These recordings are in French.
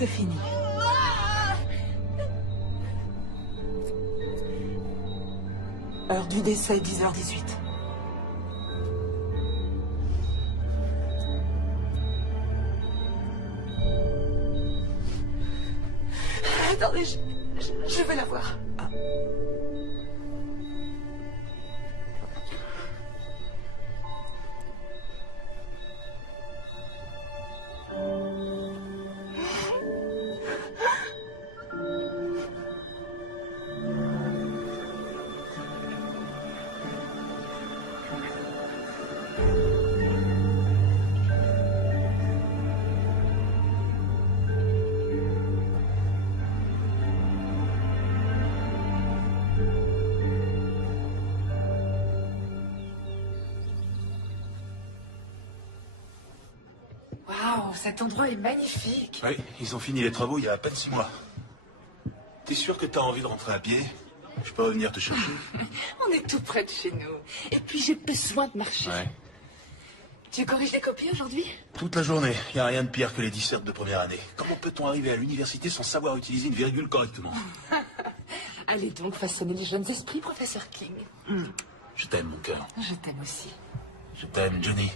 c'est fini. Heure du décès, 10h18. Attendez, je vais la voir. Ah. Waouh, cet endroit est magnifique. Oui, ils ont fini les travaux il y a à peine 6 mois. T'es sûr que t'as envie de rentrer à pied? Je peux revenir te chercher. On est tout près de chez nous. Et puis j'ai besoin de marcher. Ouais. Tu corriges des copies aujourd'hui? Toute la journée. Il n'y a rien de pire que les dissertes de première année. Comment peut-on arriver à l'université sans savoir utiliser une virgule correctement? Allez donc façonner les jeunes esprits, professeur King. Je t'aime, mon cœur. Je t'aime aussi. Je t'aime, Johnny.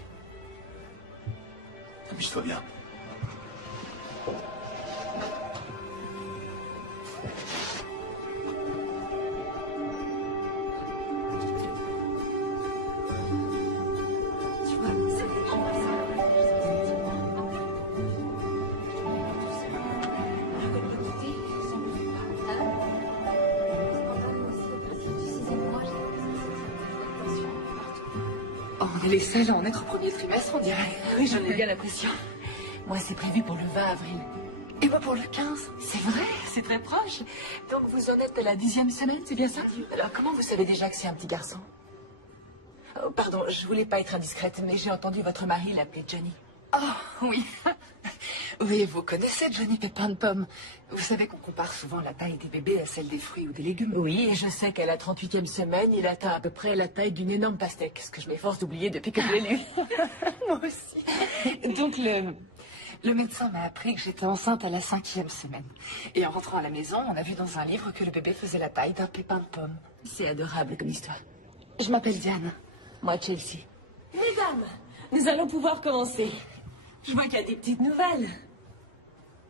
Amuse-toi bien. Tu vois, c'est oh, on est les seuls à en être au premier trimestre, on dirait. Oui, j'en ai bien l'impression. Moi, c'est prévu pour le 20 avril. Et moi pour le 15. C'est vrai, c'est très proche. Donc vous en êtes à la 10e semaine, c'est bien ça? Alors comment vous savez déjà que c'est un petit garçon? Oh, pardon, je voulais pas être indiscrète, mais j'ai entendu votre mari l'appeler Johnny. Oh, oui. Oui, vous connaissez Johnny Pépin de Pomme. Vous savez qu'on compare souvent la taille des bébés à celle des fruits ou des légumes. Oui, et je sais qu'à la 38e semaine, il atteint à peu près la taille d'une énorme pastèque, ce que je m'efforce d'oublier depuis que je l'ai lu. Moi aussi. Donc le médecin m'a appris que j'étais enceinte à la 5e semaine. Et en rentrant à la maison, on a vu dans un livre que le bébé faisait la taille d'un pépin de pomme. C'est adorable comme histoire. Je m'appelle Diane. Moi, Chelsea. Mesdames, nous allons pouvoir commencer. Je vois qu'il y a des petites nouvelles.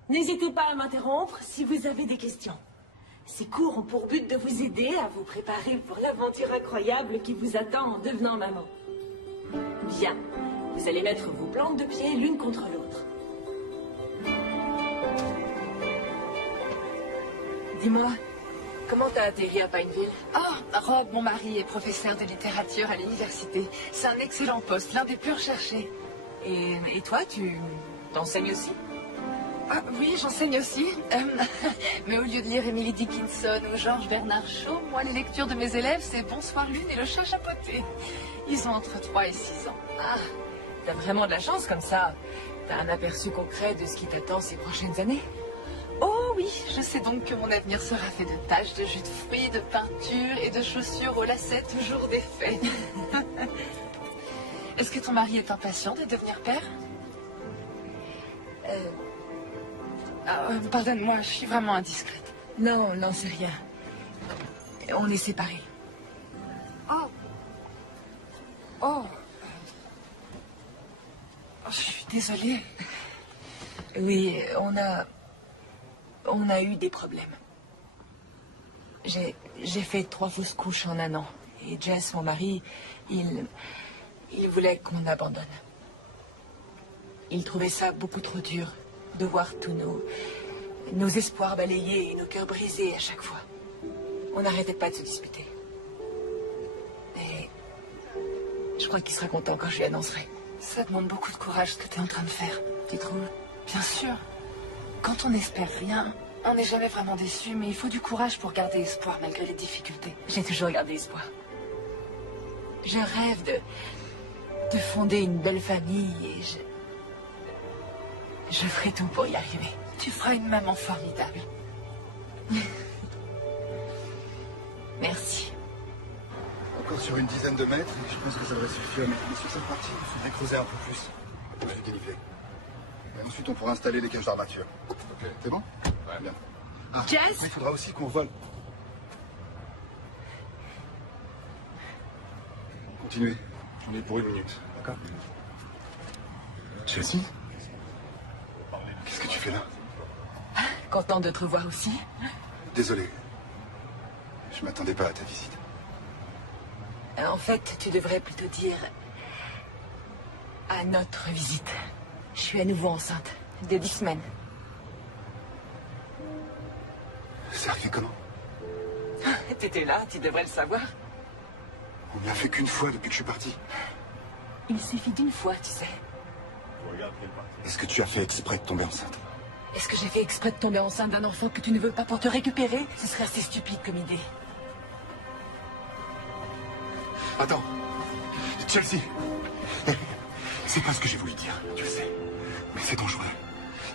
N'hésitez pas à m'interrompre si vous avez des questions. Ces cours ont pour but de vous aider à vous préparer pour l'aventure incroyable qui vous attend en devenant maman. Bien, vous allez mettre vos plantes de pied l'une contre l'autre. Dis-moi, comment t'as atterri à Pineville? Oh, Rob, mon mari, est professeur de littérature à l'université. C'est un excellent poste, l'un des plus recherchés. Et toi, tu t'enseignes aussi? Ah, oui, j'enseigne aussi. Mais au lieu de lire Emily Dickinson ou Georges Bernard Shaw, moi, les lectures de mes élèves, c'est Bonsoir Lune et Le Chat Chapeauté. Ils ont entre 3 et 6 ans. Ah, t'as vraiment de la chance comme ça. T'as un aperçu concret de ce qui t'attend ces prochaines années. Oh oui, je sais donc que mon avenir sera fait de taches de jus de fruits, de peinture et de chaussures aux lacets toujours défaits. Est-ce que ton mari est impatient de devenir père? Pardonne-moi, je suis vraiment indiscrète. Non, non, c'est rien. On est séparés. Oh. Oh. Je suis désolée. Oui, on a eu des problèmes. J'ai fait 3 fausses couches en un an. Et Jess, mon mari, il voulait qu'on abandonne. Il trouvait ça beaucoup trop dur de voir tous nos espoirs balayés et nos cœurs brisés à chaque fois. On n'arrêtait pas de se disputer. Et je crois qu'il sera content quand je lui annoncerai. Ça demande beaucoup de courage ce que tu es en train de faire, tu trouves? Bien sûr. Quand on n'espère rien, on n'est jamais vraiment déçu, mais il faut du courage pour garder espoir malgré les difficultés. J'ai toujours gardé espoir. Je rêve de fonder une belle famille et je ferai tout pour y arriver. Tu feras une maman formidable. Merci. Encore sur une dizaine de mètres, je pense que ça devrait suffire. Mais sur cette partie, il faudrait creuser un peu plus. Je vais déniveler. Et ensuite, on pourra installer les cages d'armature. Ok. T'es bon? Ouais, bien. Ah, Jess? il faudra aussi qu'on vole. Continuez. J'en ai pour 1 minute, d'accord? Chelsea? Qu'est-ce que tu fais là? Content de te revoir aussi. Désolé. Je m'attendais pas à ta visite. En fait, tu devrais plutôt dire à notre visite. Je suis à nouveau enceinte, de 10 semaines. C'est arrivé comment? T'étais là, tu devrais le savoir. On ne l'a fait qu'une fois depuis que je suis parti. Il suffit d'une fois, tu sais. Est-ce que tu as fait exprès de tomber enceinte? Est-ce que j'ai fait exprès de tomber enceinte d'un enfant que tu ne veux pas pour te récupérer? Ce serait assez stupide comme idée. Attends. Chelsea. C'est pas ce que j'ai voulu dire, tu le sais. Mais c'est dangereux.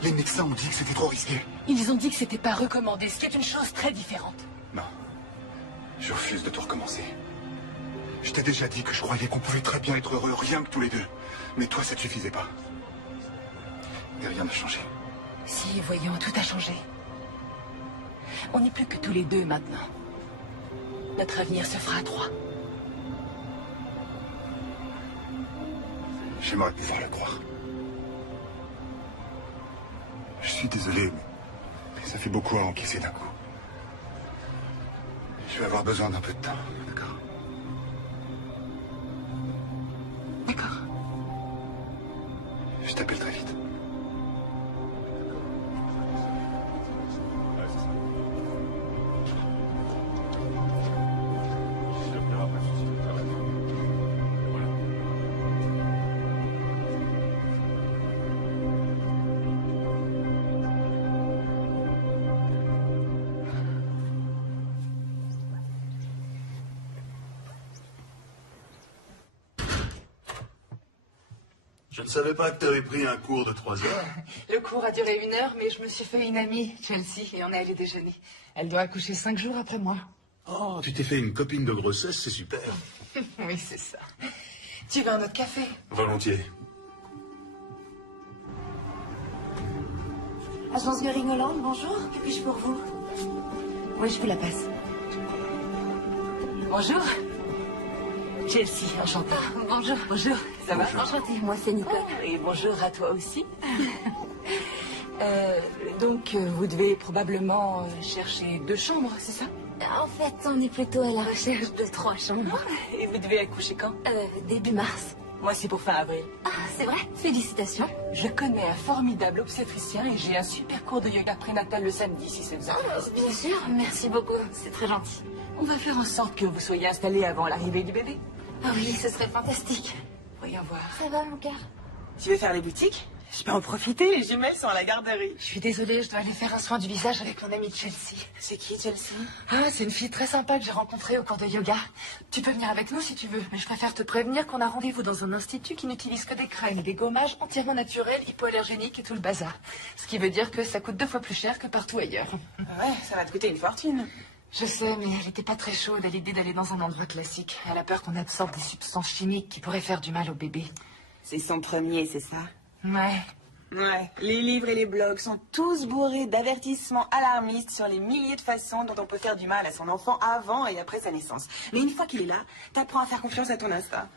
Les médecins ont dit que c'était trop risqué. Ils ont dit que c'était pas recommandé, ce qui est une chose très différente. Non. Je refuse de tout recommencer. Je t'ai déjà dit que je croyais qu'on pouvait très bien être heureux, rien que tous les deux. Mais toi, ça te suffisait pas. Et rien n'a changé. Si, voyons, tout a changé. On n'est plus que tous les deux maintenant. Notre avenir se fera à 3. J'aimerais pouvoir le croire. Je suis désolé, mais ça fait beaucoup à encaisser d'un coup. Je vais avoir besoin d'un peu de temps, d'accord? D'accord. Je t'appelle très vite. Je ne savais pas que tu avais pris un cours de 3 heures. Le cours a duré 1 heure, mais je me suis fait une amie, Chelsea, et on est allé déjeuner. Elle doit accoucher 5 jours après moi. Oh, tu t'es fait une copine de grossesse, c'est super. Oui, c'est ça. Tu veux un autre café? Volontiers. Agence Göring Hollande, bonjour. Que puis-je pour vous? Oui, je vous la passe. Bonjour. Chelsea, enchantée. Bonjour. Bonjour, ça va? Enchantée, moi c'est Nicole. Et bonjour à toi aussi. Donc, vous devez probablement chercher 2 chambres, c'est ça? En fait, on est plutôt à la recherche de 3 chambres. Et vous devez accoucher quand? Début mars. Moi, c'est pour fin avril. Ah, c'est vrai? Félicitations. Je connais un formidable obstétricien et j'ai un super cours de yoga prénatal le samedi, si ça vous intéresse. Bien sûr, merci beaucoup. C'est très gentil. On va faire en sorte que vous soyez installés avant l'arrivée du bébé. Ah oui, ce serait fantastique. Voyons voir. Ça va, mon cœur? Tu veux faire les boutiques? Je peux en profiter, les jumelles sont à la garderie. Je suis désolée, je dois aller faire un soin du visage avec mon amie Chelsea. C'est qui, Chelsea? Ah, c'est une fille très sympa que j'ai rencontrée au cours de yoga. Tu peux venir avec nous si tu veux, mais je préfère te prévenir qu'on a rendez-vous dans un institut qui n'utilise que des crèmes et des gommages entièrement naturels, hypoallergéniques et tout le bazar. Ce qui veut dire que ça coûte 2 fois plus cher que partout ailleurs. Ouais, ça va te coûter une fortune. Je sais, mais elle n'était pas très chaude à l'idée d'aller dans un endroit classique. Elle a peur qu'on absorbe des substances chimiques qui pourraient faire du mal au bébé. C'est son premier, c'est ça? Ouais. Ouais, les livres et les blogs sont tous bourrés d'avertissements alarmistes sur les milliers de façons dont on peut faire du mal à son enfant avant et après sa naissance. Mais une fois qu'il est là, t'apprends à faire confiance à ton instinct.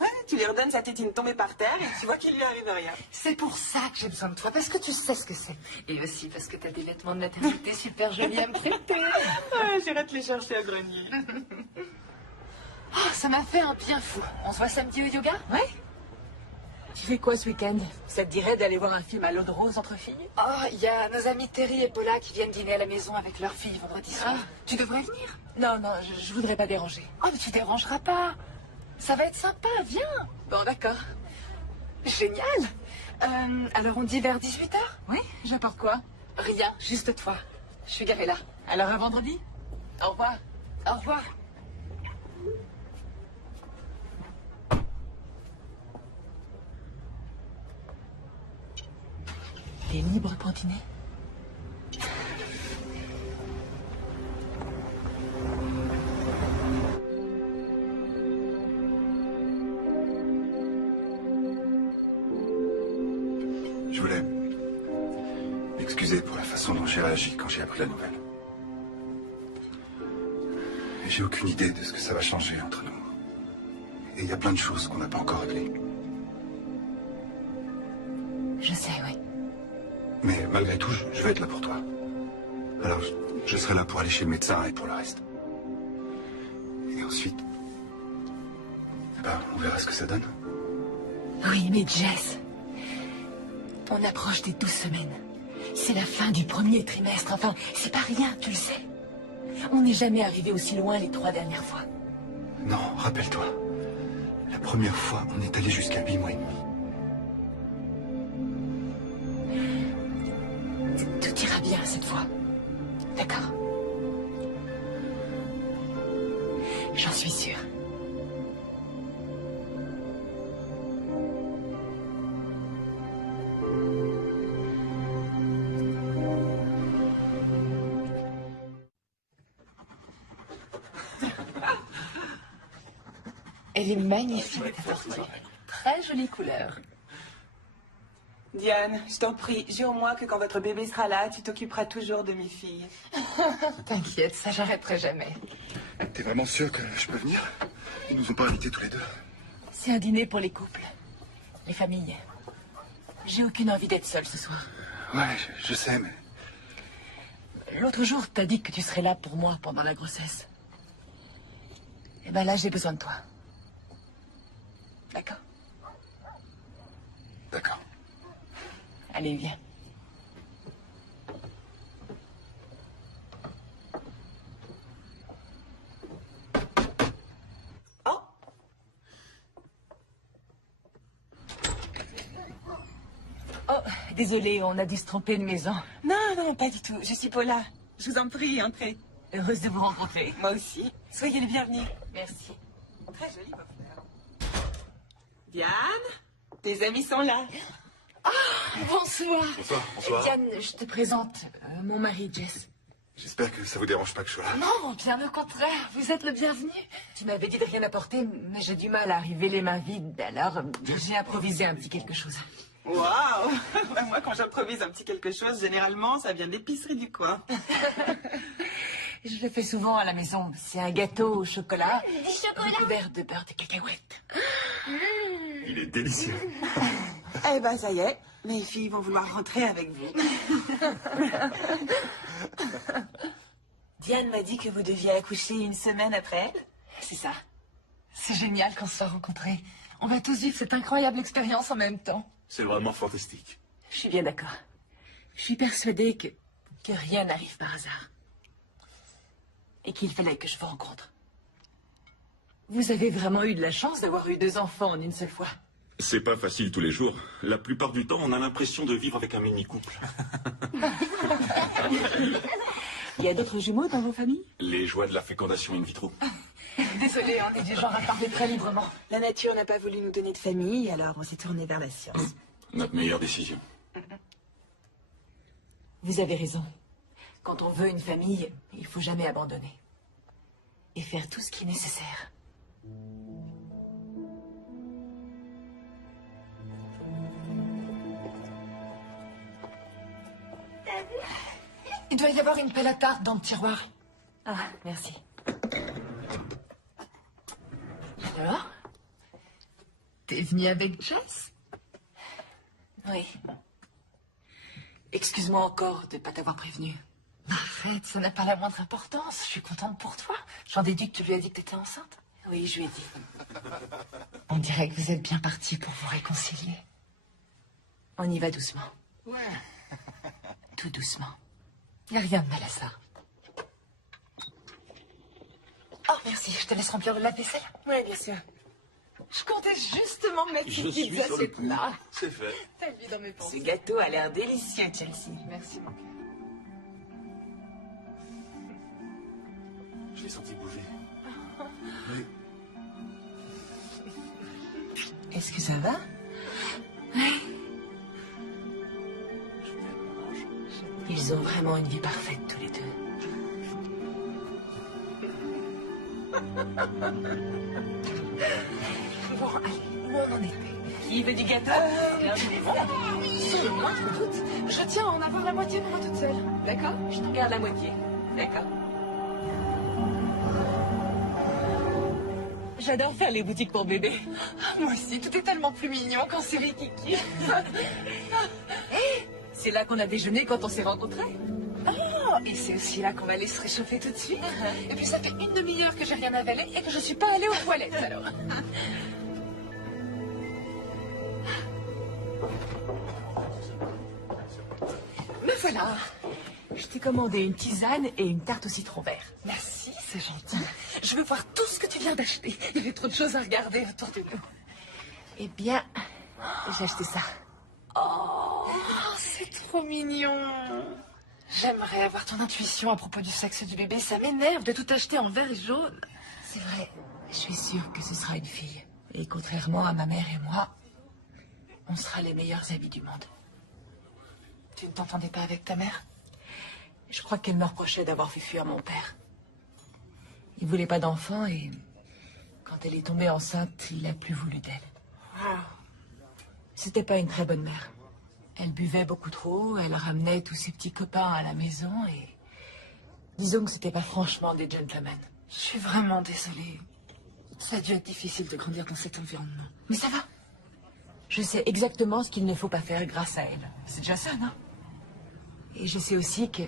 Ouais, tu lui redonnes sa tétine tombée par terre et tu vois qu'il lui arrive rien. C'est pour ça que j'ai besoin de toi, parce que tu sais ce que c'est. Et aussi parce que t'as des vêtements de maternité super jolis à me prêter. Ouais, j'irai te les chercher à grenier. Oh, ça m'a fait un bien fou. On se voit samedi au yoga? Ouais? Tu fais quoi ce week-end? Ça te dirait d'aller voir un film à l'eau de rose entre filles? Oh, il y a nos amis Terry et Paula qui viennent dîner à la maison avec leur fille vendredi soir. Tu devrais venir. Non, non, je voudrais pas déranger. Oh, mais tu dérangeras pas. Ça va être sympa, viens. Bon, d'accord. Génial. Alors on dit vers 18h? Oui, j'apporte quoi? Rien, juste toi. Je suis garée là. Alors à vendredi? Au revoir. Au revoir. T'es libre pour dîner? Je voulais m'excuser pour la façon dont j'ai réagi quand j'ai appris la nouvelle. Et j'ai aucune idée de ce que ça va changer entre nous. Et il y a plein de choses qu'on n'a pas encore réglées. Je sais, oui. Mais malgré tout, je vais être là pour toi. Alors, je serai là pour aller chez le médecin et pour le reste. Et ensuite, on verra ce que ça donne. Oui, mais Jess, on approche des 12 semaines. C'est la fin du premier trimestre. Enfin, c'est pas rien, tu le sais. On n'est jamais arrivé aussi loin les 3 dernières fois. Non, rappelle-toi. La première fois, on est allé jusqu'à 8 mois et demi. Tout ira bien cette fois. D'accord? J'en suis sûre. Elle est magnifique, ta tortue. Très jolie couleur. Diane, je t'en prie, jure-moi que quand votre bébé sera là, tu t'occuperas toujours de mes filles. T'inquiète, ça j'arrêterai jamais. T'es vraiment sûr que je peux venir? Ils nous ont pas invités tous les deux. C'est un dîner pour les couples, les familles. J'ai aucune envie d'être seule ce soir. Ouais, je sais, mais... L'autre jour, t'as dit que tu serais là pour moi pendant la grossesse. Eh ben là, j'ai besoin de toi. D'accord? D'accord. Allez, viens. Oh! Oh, désolée, on a dû se tromper de maison. Non, non, pas du tout. Je suis Paula. Je vous en prie, entrez. Heureuse de vous rencontrer. Moi aussi. Soyez les bienvenus. Merci. Très joli, vos fleurs. Diane, tes amis sont là. Bonsoir. Bonsoir. Diane, je te présente mon mari, Jess. J'espère que ça vous dérange pas que je sois là. Non, bien au contraire, vous êtes le bienvenu. Tu m'avais dit de rien apporter, mais j'ai du mal à arriver les mains vides, alors j'ai improvisé un petit quelque chose. Waouh! Moi, quand j'improvise un petit quelque chose, généralement, ça vient de l'épicerie du coin. Je le fais souvent à la maison. C'est un gâteau au chocolat. Du chocolat? Recouvert de beurre de cacahuète. Il est délicieux. Eh ben, ça y est. Mes filles vont vouloir rentrer avec vous. Diane m'a dit que vous deviez accoucher une semaine après elle. C'est ça. C'est génial qu'on se soit rencontrés. On va tous vivre cette incroyable expérience en même temps. C'est vraiment fantastique. Je suis bien d'accord. Je suis persuadée que rien n'arrive par hasard. Et qu'il fallait que je vous rencontre. Vous avez vraiment eu de la chance d'avoir eu 2 enfants en une seule fois. C'est pas facile tous les jours. La plupart du temps, on a l'impression de vivre avec un mini-couple. Il y a d'autres jumeaux dans vos familles? Les joies de la fécondation in vitro. Désolée, on est du genre à parler très librement. La nature n'a pas voulu nous donner de famille, alors on s'est tourné vers la science. Notre meilleure décision. Vous avez raison. Quand on veut une famille, il faut jamais abandonner. Et faire tout ce qui est nécessaire. Il doit y avoir une pelle à tarte dans le tiroir. Ah, merci. Alors? T'es venue avec Jess? Oui. Excuse-moi encore de ne pas t'avoir prévenu. Arrête, ça n'a pas la moindre importance. Je suis contente pour toi. J'en déduis que tu lui as dit que t'étais enceinte. Oui, je lui ai dit. On dirait que vous êtes bien partis pour vous réconcilier. On y va doucement. Ouais. Tout doucement. Il n'y a rien de mal à ça. Oh, merci. Je te laisse remplir le lave-vaisselle. Oui, bien sûr. Je comptais justement mettre Je ces suis petites sur le coup. assiettes-là. C'est fait. T'as vu dans mes Ce pensées. gâteau a l'air délicieux, Chelsea. Merci, mon cœur. Je l'ai senti bouger. Oui. Est-ce que ça va? Ils ont vraiment une vie parfaite, tous les deux. Bon, allez, où on en était? Qui veut du gâteau? Sans le moindre doute. Je tiens à en avoir la moitié pour moi toute seule. D'accord? Je te garde la moitié. D'accord. J'adore faire les boutiques pour bébé. Moi aussi, tout est tellement plus mignon quand c'est Rikiki. C'est là qu'on a déjeuné quand on s'est rencontrés. Oh, et c'est aussi là qu'on va aller se réchauffer tout de suite. Et puis ça fait une demi-heure que j'ai rien avalé et que je suis pas allée aux toilettes alors. Me voilà. Je t'ai commandé une tisane et une tarte au citron vert. Merci, c'est gentil. Je veux voir tout ce que tu viens d'acheter. Il y avait trop de choses à regarder autour de nous. Eh bien, j'ai acheté ça. Oh, c'est trop mignon. J'aimerais avoir ton intuition à propos du sexe du bébé. Ça m'énerve de tout acheter en vert et jaune. C'est vrai, je suis sûre que ce sera une fille. Et contrairement à ma mère et moi, on sera les meilleurs amis du monde. Tu ne t'entendais pas avec ta mère? Je crois qu'elle me reprochait d'avoir fait fuir mon père. Il voulait pas d'enfant et quand elle est tombée enceinte, il n'a plus voulu d'elle. C'était pas une très bonne mère. Elle buvait beaucoup trop, elle ramenait tous ses petits copains à la maison et... Disons que c'était pas franchement des gentlemen. Je suis vraiment désolée. Ça a dû être difficile de grandir dans cet environnement. Mais ça va. Je sais exactement ce qu'il ne faut pas faire grâce à elle. C'est déjà ça, non? Et je sais aussi que,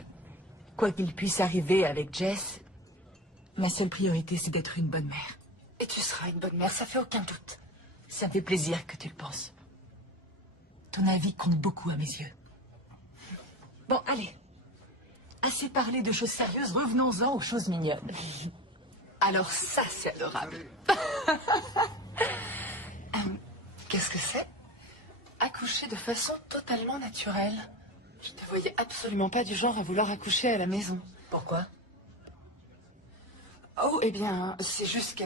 quoi qu'il puisse arriver avec Jess, ma seule priorité, c'est d'être une bonne mère. Et tu seras une bonne mère, ça fait aucun doute. Ça me fait plaisir que tu le penses. Ton avis compte beaucoup à mes yeux. Bon, allez. Assez parlé de choses sérieuses, revenons-en aux choses mignonnes. Alors ça, c'est adorable. Qu'est-ce que c'est? Accoucher de façon totalement naturelle. Je ne te voyais absolument pas du genre à vouloir accoucher à la maison. Pourquoi? Oh, eh bien, c'est juste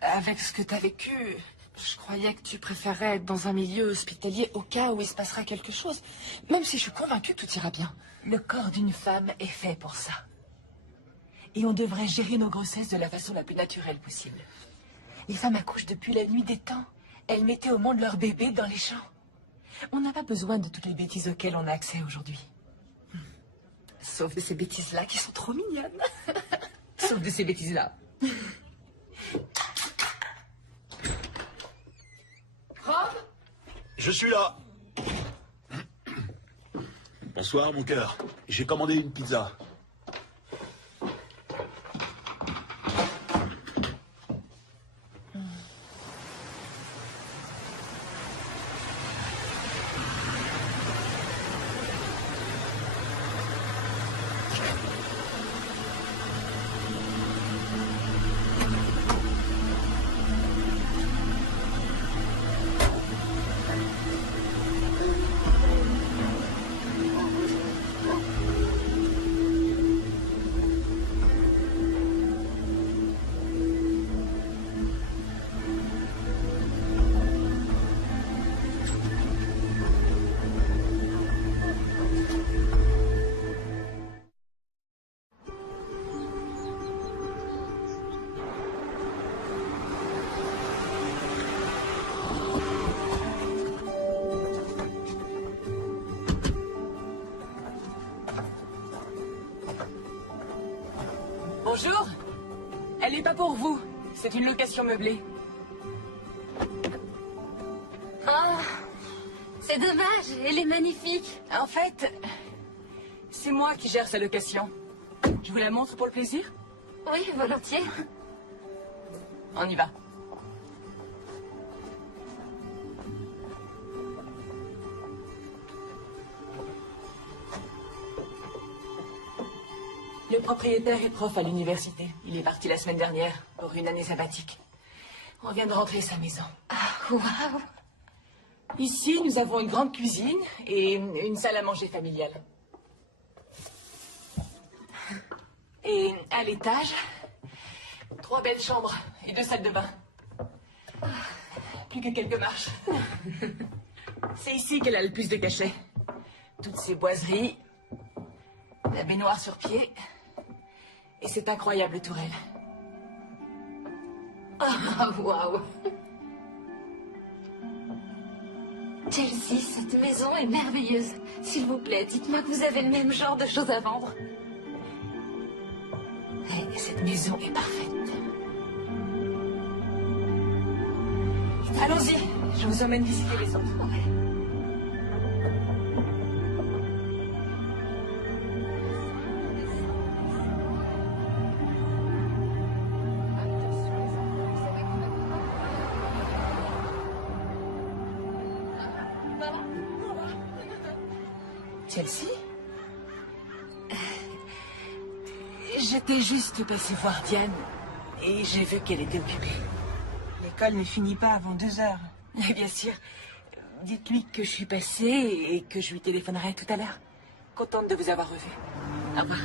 avec ce que tu as vécu, je croyais que tu préférais être dans un milieu hospitalier au cas où il se passera quelque chose. Même si je suis convaincue que tout ira bien. Le corps d'une femme est fait pour ça. Et on devrait gérer nos grossesses de la façon la plus naturelle possible. Les femmes accouchent depuis la nuit des temps. Elles mettaient au monde leur bébé dans les champs. On n'a pas besoin de toutes les bêtises auxquelles on a accès aujourd'hui. Sauf de ces bêtises-là qui sont trop mignonnes. Sauf de ces bêtises-là. Rob? Je suis là. Bonsoir, mon cœur. J'ai commandé une pizza. Bonjour. Elle n'est pas pour vous. C'est une location meublée. Oh, c'est dommage, elle est magnifique. En fait, c'est moi qui gère sa location. Je vous la montre pour le plaisir? Oui, volontiers. On y va. Le propriétaire est prof à l'université. Il est parti la semaine dernière pour une année sabbatique. On vient de rentrer à sa maison. Ah, waouh. Ici, nous avons une grande cuisine et une salle à manger familiale. Et à l'étage, 3 belles chambres et 2 salles de bain. Plus que quelques marches. C'est ici qu'elle a le plus de cachets. Toutes ces boiseries, la baignoire sur pied et cette incroyable tourelle. Ah, waouh. Chelsea, cette maison est merveilleuse. S'il vous plaît, dites-moi que vous avez le même genre de choses à vendre. Et cette maison est parfaite. Allons-y, je vous emmène visiter les autres. Ouais. Chelsea? J'étais juste passée voir Diane et j'ai vu qu'elle était occupée. L'école ne finit pas avant 2 heures. Mais bien sûr, dites-lui que je suis passée et que je lui téléphonerai tout à l'heure. Contente de vous avoir revu. Au revoir.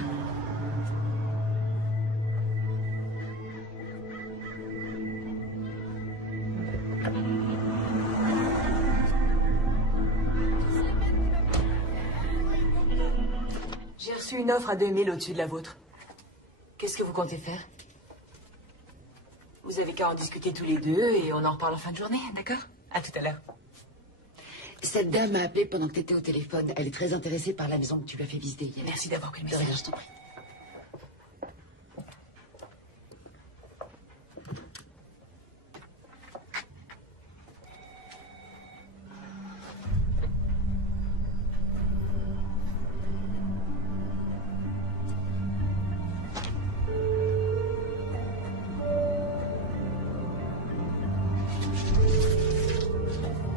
J'ai reçu une offre à 2000 au-dessus de la vôtre. Qu'est-ce que vous comptez faire? Vous avez qu'à en discuter tous les deux et on en reparle en fin de journée, d'accord? À tout à l'heure. Cette dame m'a appelé pendant que t'étais au téléphone. Elle est très intéressée par la maison que tu lui as fait visiter. Merci d'avoir pris le De rien, message. je t'en prie.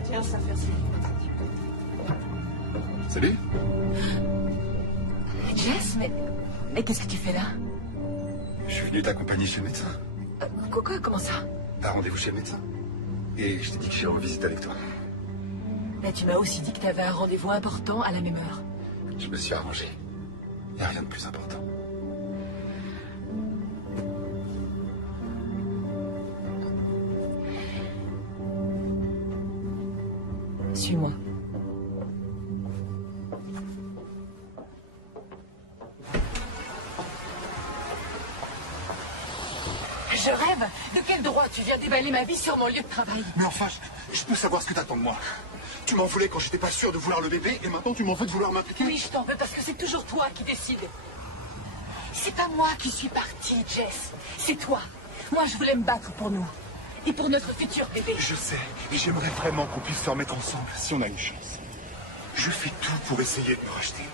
Tiens, ça fait ça. Salut. Jess, mais qu'est-ce que tu fais là? Je suis venu t'accompagner chez le médecin. Quoi? Comment ça? T'as rendez-vous chez le médecin. Et je t'ai dit que j'irais en visite avec toi. Mais tu m'as aussi dit que tu avais un rendez-vous important à la même heure. Je me suis arrangé. Il n'y a rien de plus important. Suis-moi. Je rêve. De quel droit tu viens déballer ma vie sur mon lieu de travail? Mais enfin, je peux savoir ce que t'attends de moi. Tu m'en voulais quand j'étais pas sûr de vouloir le bébé, et maintenant tu m'en veux de vouloir m'impliquer. Oui, je t'en veux parce que c'est toujours toi qui décides. C'est pas moi qui suis partie, Jess. C'est toi. Moi, je voulais me battre pour nous. Et pour notre futur bébé. Je sais, et j'aimerais vraiment qu'on puisse se remettre ensemble si on a une chance. Je fais tout pour essayer de me racheter.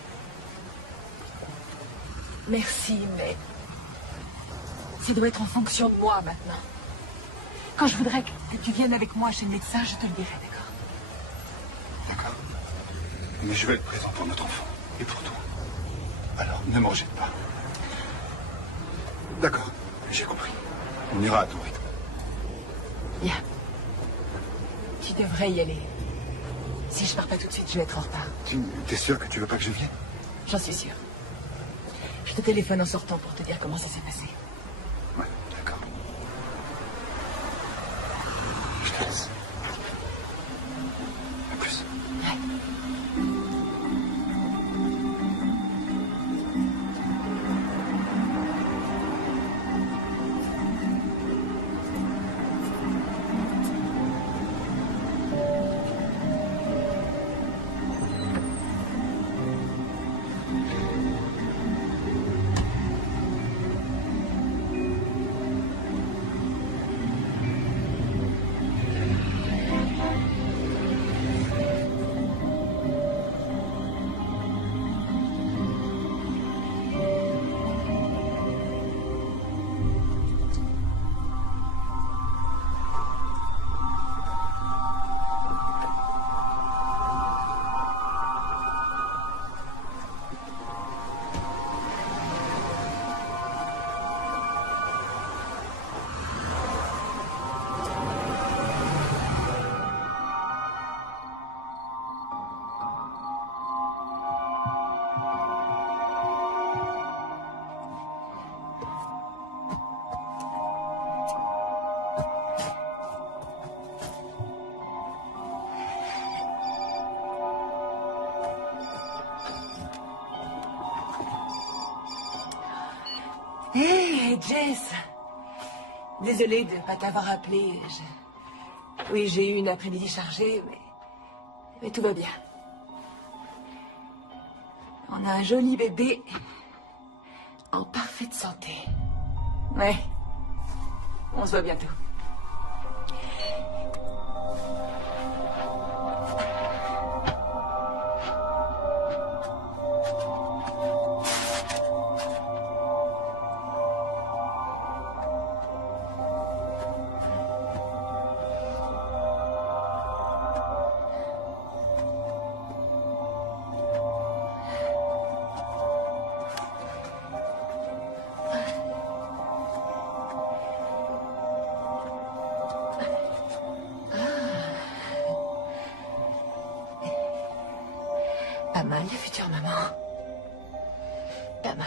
Merci, mais... ça doit être en fonction de moi maintenant. Quand je voudrais que tu viennes avec moi chez le médecin, je te le dirai, d'accord? D'accord? Mais je vais être présent pour notre enfant, et pour toi. Alors, ne me rejette pas. D'accord, j'ai compris. On ira à ton rythme. Bien. Tu devrais y aller. Si je pars pas tout de suite, je vais être en retard. T'es sûr que tu veux pas que je vienne? J'en suis sûre. Je te téléphone en sortant pour te dire comment ça s'est passé. Ouais, d'accord. Je te laisse. À plus. Hé, Jess. Désolée de ne pas t'avoir appelé. Oui, j'ai eu une après-midi chargée, mais Mais tout va bien. On a un joli bébé en parfaite santé. Ouais. On se voit bientôt. Pas mal, la future maman. Pas mal.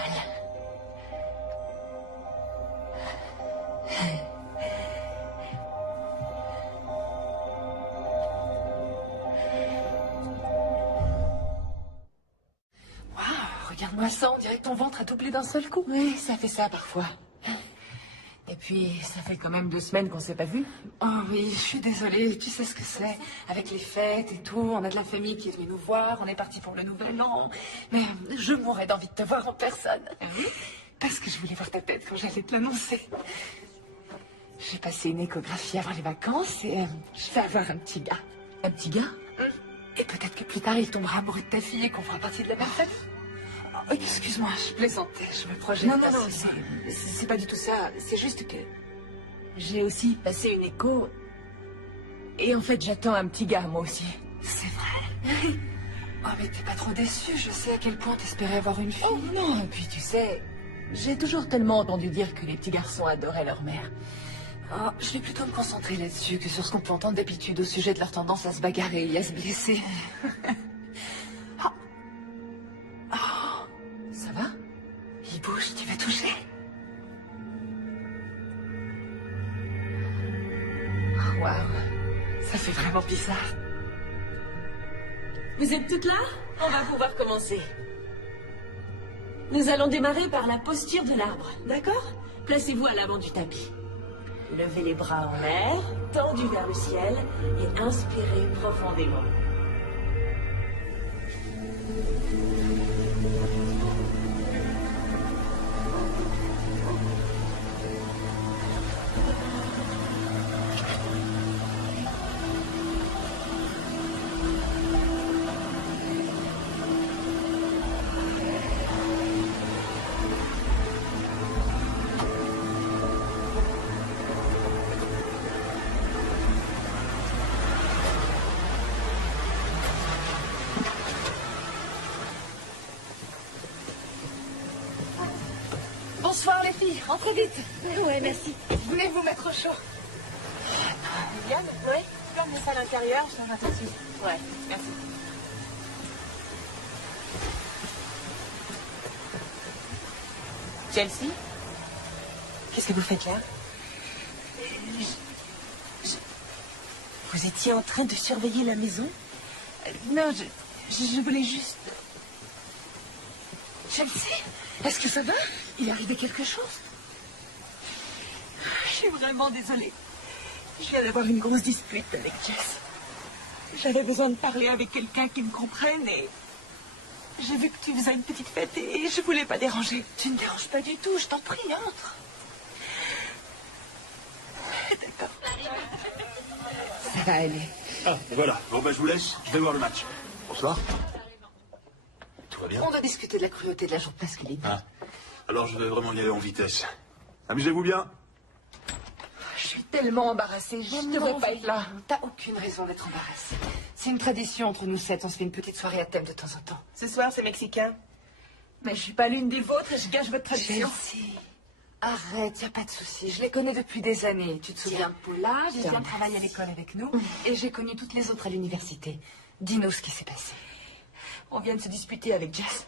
Waouh, regarde-moi ça, on dirait que ton ventre a doublé d'un seul coup. Oui, ça fait ça parfois. Et puis, ça fait quand même 2 semaines qu'on s'est pas vus. Oh oui, je suis désolée, tu sais ce que c'est. Avec les fêtes et tout, on a de la famille qui est venue nous voir, on est parti pour le nouvel an. Mais je mourrais d'envie de te voir en personne. Ah oui? Parce que je voulais voir ta tête quand j'allais te l'annoncer. J'ai passé une échographie avant les vacances et je vais avoir un petit gars. Un petit gars? Et peut-être que plus tard, il tombera amoureux de ta fille et qu'on fera partie de la même famille. Oh, excuse-moi, je plaisantais, je me projette. Non, c'est pas du tout ça. C'est juste que j'ai aussi passé une écho. Et en fait, j'attends un petit gars, moi aussi. C'est vrai? Oh, mais t'es pas trop déçue. Je sais à quel point t'espérais avoir une fille. Oh non, et puis tu sais, j'ai toujours tellement entendu dire que les petits garçons adoraient leur mère. Oh, je vais plutôt me concentrer là-dessus que sur ce qu'on peut entendre d'habitude au sujet de leur tendance à se bagarrer et à se blesser. Ça va? Il bouge, tu veux toucher? Oh, waouh, ça fait vraiment bizarre. Vous êtes toutes là? On va pouvoir commencer. Nous allons démarrer par la posture de l'arbre, d'accord? Placez-vous à l'avant du tapis. Levez les bras en l'air, tendus vers le ciel et inspirez profondément. Bonsoir les filles, entrez vite. Ouais, merci. Venez vous mettre au chaud. Viviane? Oui? Tu peux emmener ça à l'intérieur? Je change tout de suite. Ouais, merci. Chelsea? Qu'est-ce que vous faites là? Vous étiez en train de surveiller la maison? Non, je voulais juste... Chelsea, est-ce que ça va? Il est arrivé quelque chose? Je suis vraiment désolée. Je viens d'avoir une grosse dispute avec Jess. J'avais besoin de parler avec quelqu'un qui me comprenne et... J'ai vu que tu faisais une petite fête et je voulais pas déranger. Tu ne déranges pas du tout, je t'en prie, entre. D'accord. Ça va aller. Ah, voilà. Bon, ben, je vous laisse. Je vais voir le match. Bonsoir. Tout va bien? On va discuter de la cruauté de la journée masculine. Ah. Alors, je vais vraiment y aller en vitesse. Amusez-vous bien. Je suis tellement embarrassée, je ne devrais pas être là. T'as aucune raison d'être embarrassée. C'est une tradition entre nous 7, on se fait une petite soirée à thème de temps en temps. Ce soir, c'est mexicain. Mais je suis pas l'une des vôtres et je gâche votre tradition. Chelsea, arrête, y a pas de souci. Je les connais depuis des années. Tu te souviens de Paula? Vivian travaille à l'école avec nous. Et j'ai connu toutes les autres à l'université. Dis-nous ce qui s'est passé. On vient de se disputer avec Jess.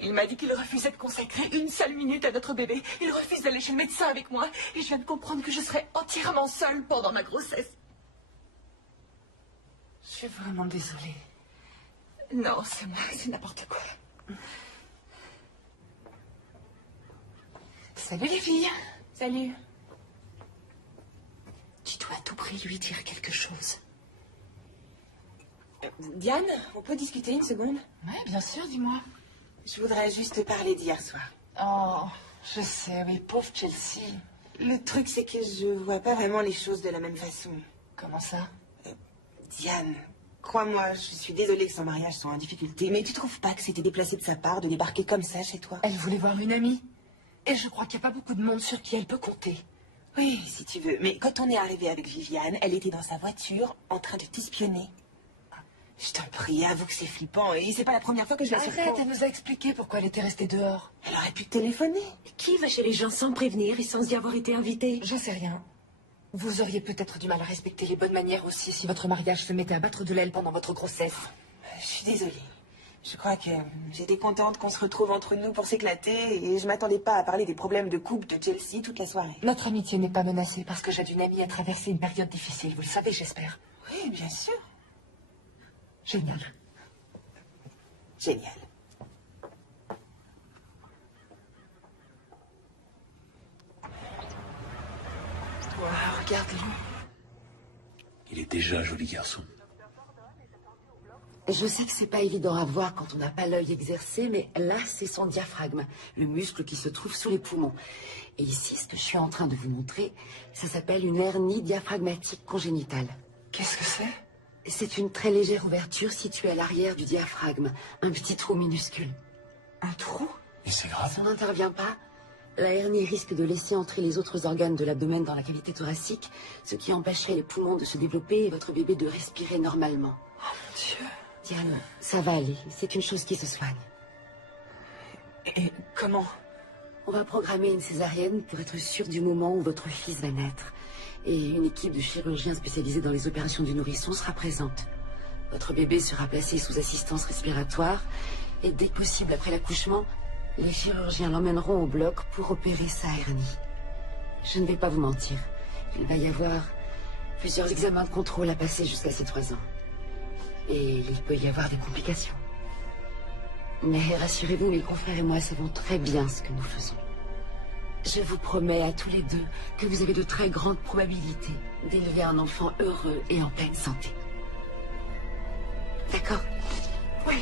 Il m'a dit qu'il refusait de consacrer une seule minute à notre bébé. Il refuse d'aller chez le médecin avec moi. Et je viens de comprendre que je serai entièrement seule pendant ma grossesse. Je suis vraiment désolée. Non, c'est moi, c'est n'importe quoi. Salut les filles. Salut. Tu dois à tout prix lui dire quelque chose. Diane, on peut discuter une seconde? Ouais, bien sûr, dis-moi. Je voudrais juste te parler d'hier soir. Oh, je sais, oui, pauvre Chelsea. Le truc, c'est que je vois pas vraiment les choses de la même façon. Comment ça? Diane, crois-moi, je suis désolée que son mariage soit en difficulté, mais tu trouves pas que c'était déplacé de sa part de débarquer comme ça chez toi? Elle voulait voir une amie. Et je crois qu'il n'y a pas beaucoup de monde sur qui elle peut compter. Oui, si tu veux. Mais quand on est arrivé avec Viviane, elle était dans sa voiture, en train de t'espionner. Je t'en prie, avoue que c'est flippant, et c'est pas la première fois que je la surprends. Arrête, elle nous a expliqué pourquoi elle était restée dehors. Elle aurait pu te téléphoner. Qui va chez les gens sans prévenir et sans y avoir été invité? J'en sais rien. Vous auriez peut-être du mal à respecter les bonnes manières aussi si votre mariage se mettait à battre de l'aile pendant votre grossesse. Je suis désolée. Je crois que j'étais contente qu'on se retrouve entre nous pour s'éclater, et je m'attendais pas à parler des problèmes de couple de Chelsea toute la soirée. Notre amitié n'est pas menacée parce que j'aide une amie à traverser une période difficile, vous le savez, j'espère. Oui, bien sûr. Génial. Génial. Wow, regarde-le. Il est déjà un joli garçon. Je sais que c'est pas évident à voir quand on n'a pas l'œil exercé, mais là, c'est son diaphragme, le muscle qui se trouve sous les poumons. Et ici, ce que je suis en train de vous montrer, ça s'appelle une hernie diaphragmatique congénitale. Qu'est-ce que c'est? C'est une très légère ouverture située à l'arrière du diaphragme, un petit trou minuscule. Un trou? Et c'est grave. Ça n'intervient pas. La hernie risque de laisser entrer les autres organes de l'abdomen dans la cavité thoracique, ce qui empêcherait les poumons de se développer et votre bébé de respirer normalement. Oh mon Dieu. Diane, ça va aller. C'est une chose qui se soigne. Et comment? On va programmer une césarienne pour être sûr du moment où votre fils va naître. Et une équipe de chirurgiens spécialisés dans les opérations du nourrisson sera présente. Votre bébé sera placé sous assistance respiratoire et dès que possible après l'accouchement, les chirurgiens l'emmèneront au bloc pour opérer sa hernie. Je ne vais pas vous mentir. Il va y avoir plusieurs examens de contrôle à passer jusqu'à ses 3 ans. Et il peut y avoir des complications. Mais rassurez-vous, mes confrères et moi savons très bien ce que nous faisons. Je vous promets à tous les deux que vous avez de très grandes probabilités d'élever un enfant heureux et en pleine santé. D'accord? Oui.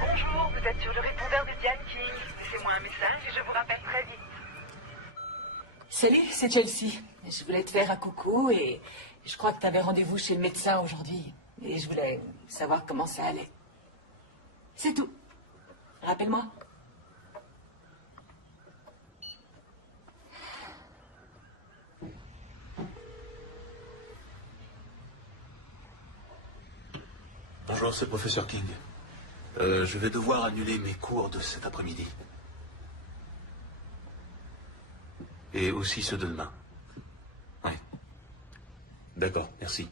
Bonjour, vous êtes sur le répondeur de Diane King. Laissez-moi un message et je vous rappelle très vite. Salut, c'est Chelsea. Je voulais te faire un coucou et je crois que tu avais rendez-vous chez le médecin aujourd'hui. Et je voulais savoir comment ça allait. C'est tout. Rappelle-moi. Bonjour, c'est le professeur King. Je vais devoir annuler mes cours de cet après-midi. Et aussi ceux de demain. Ouais. D'accord, merci.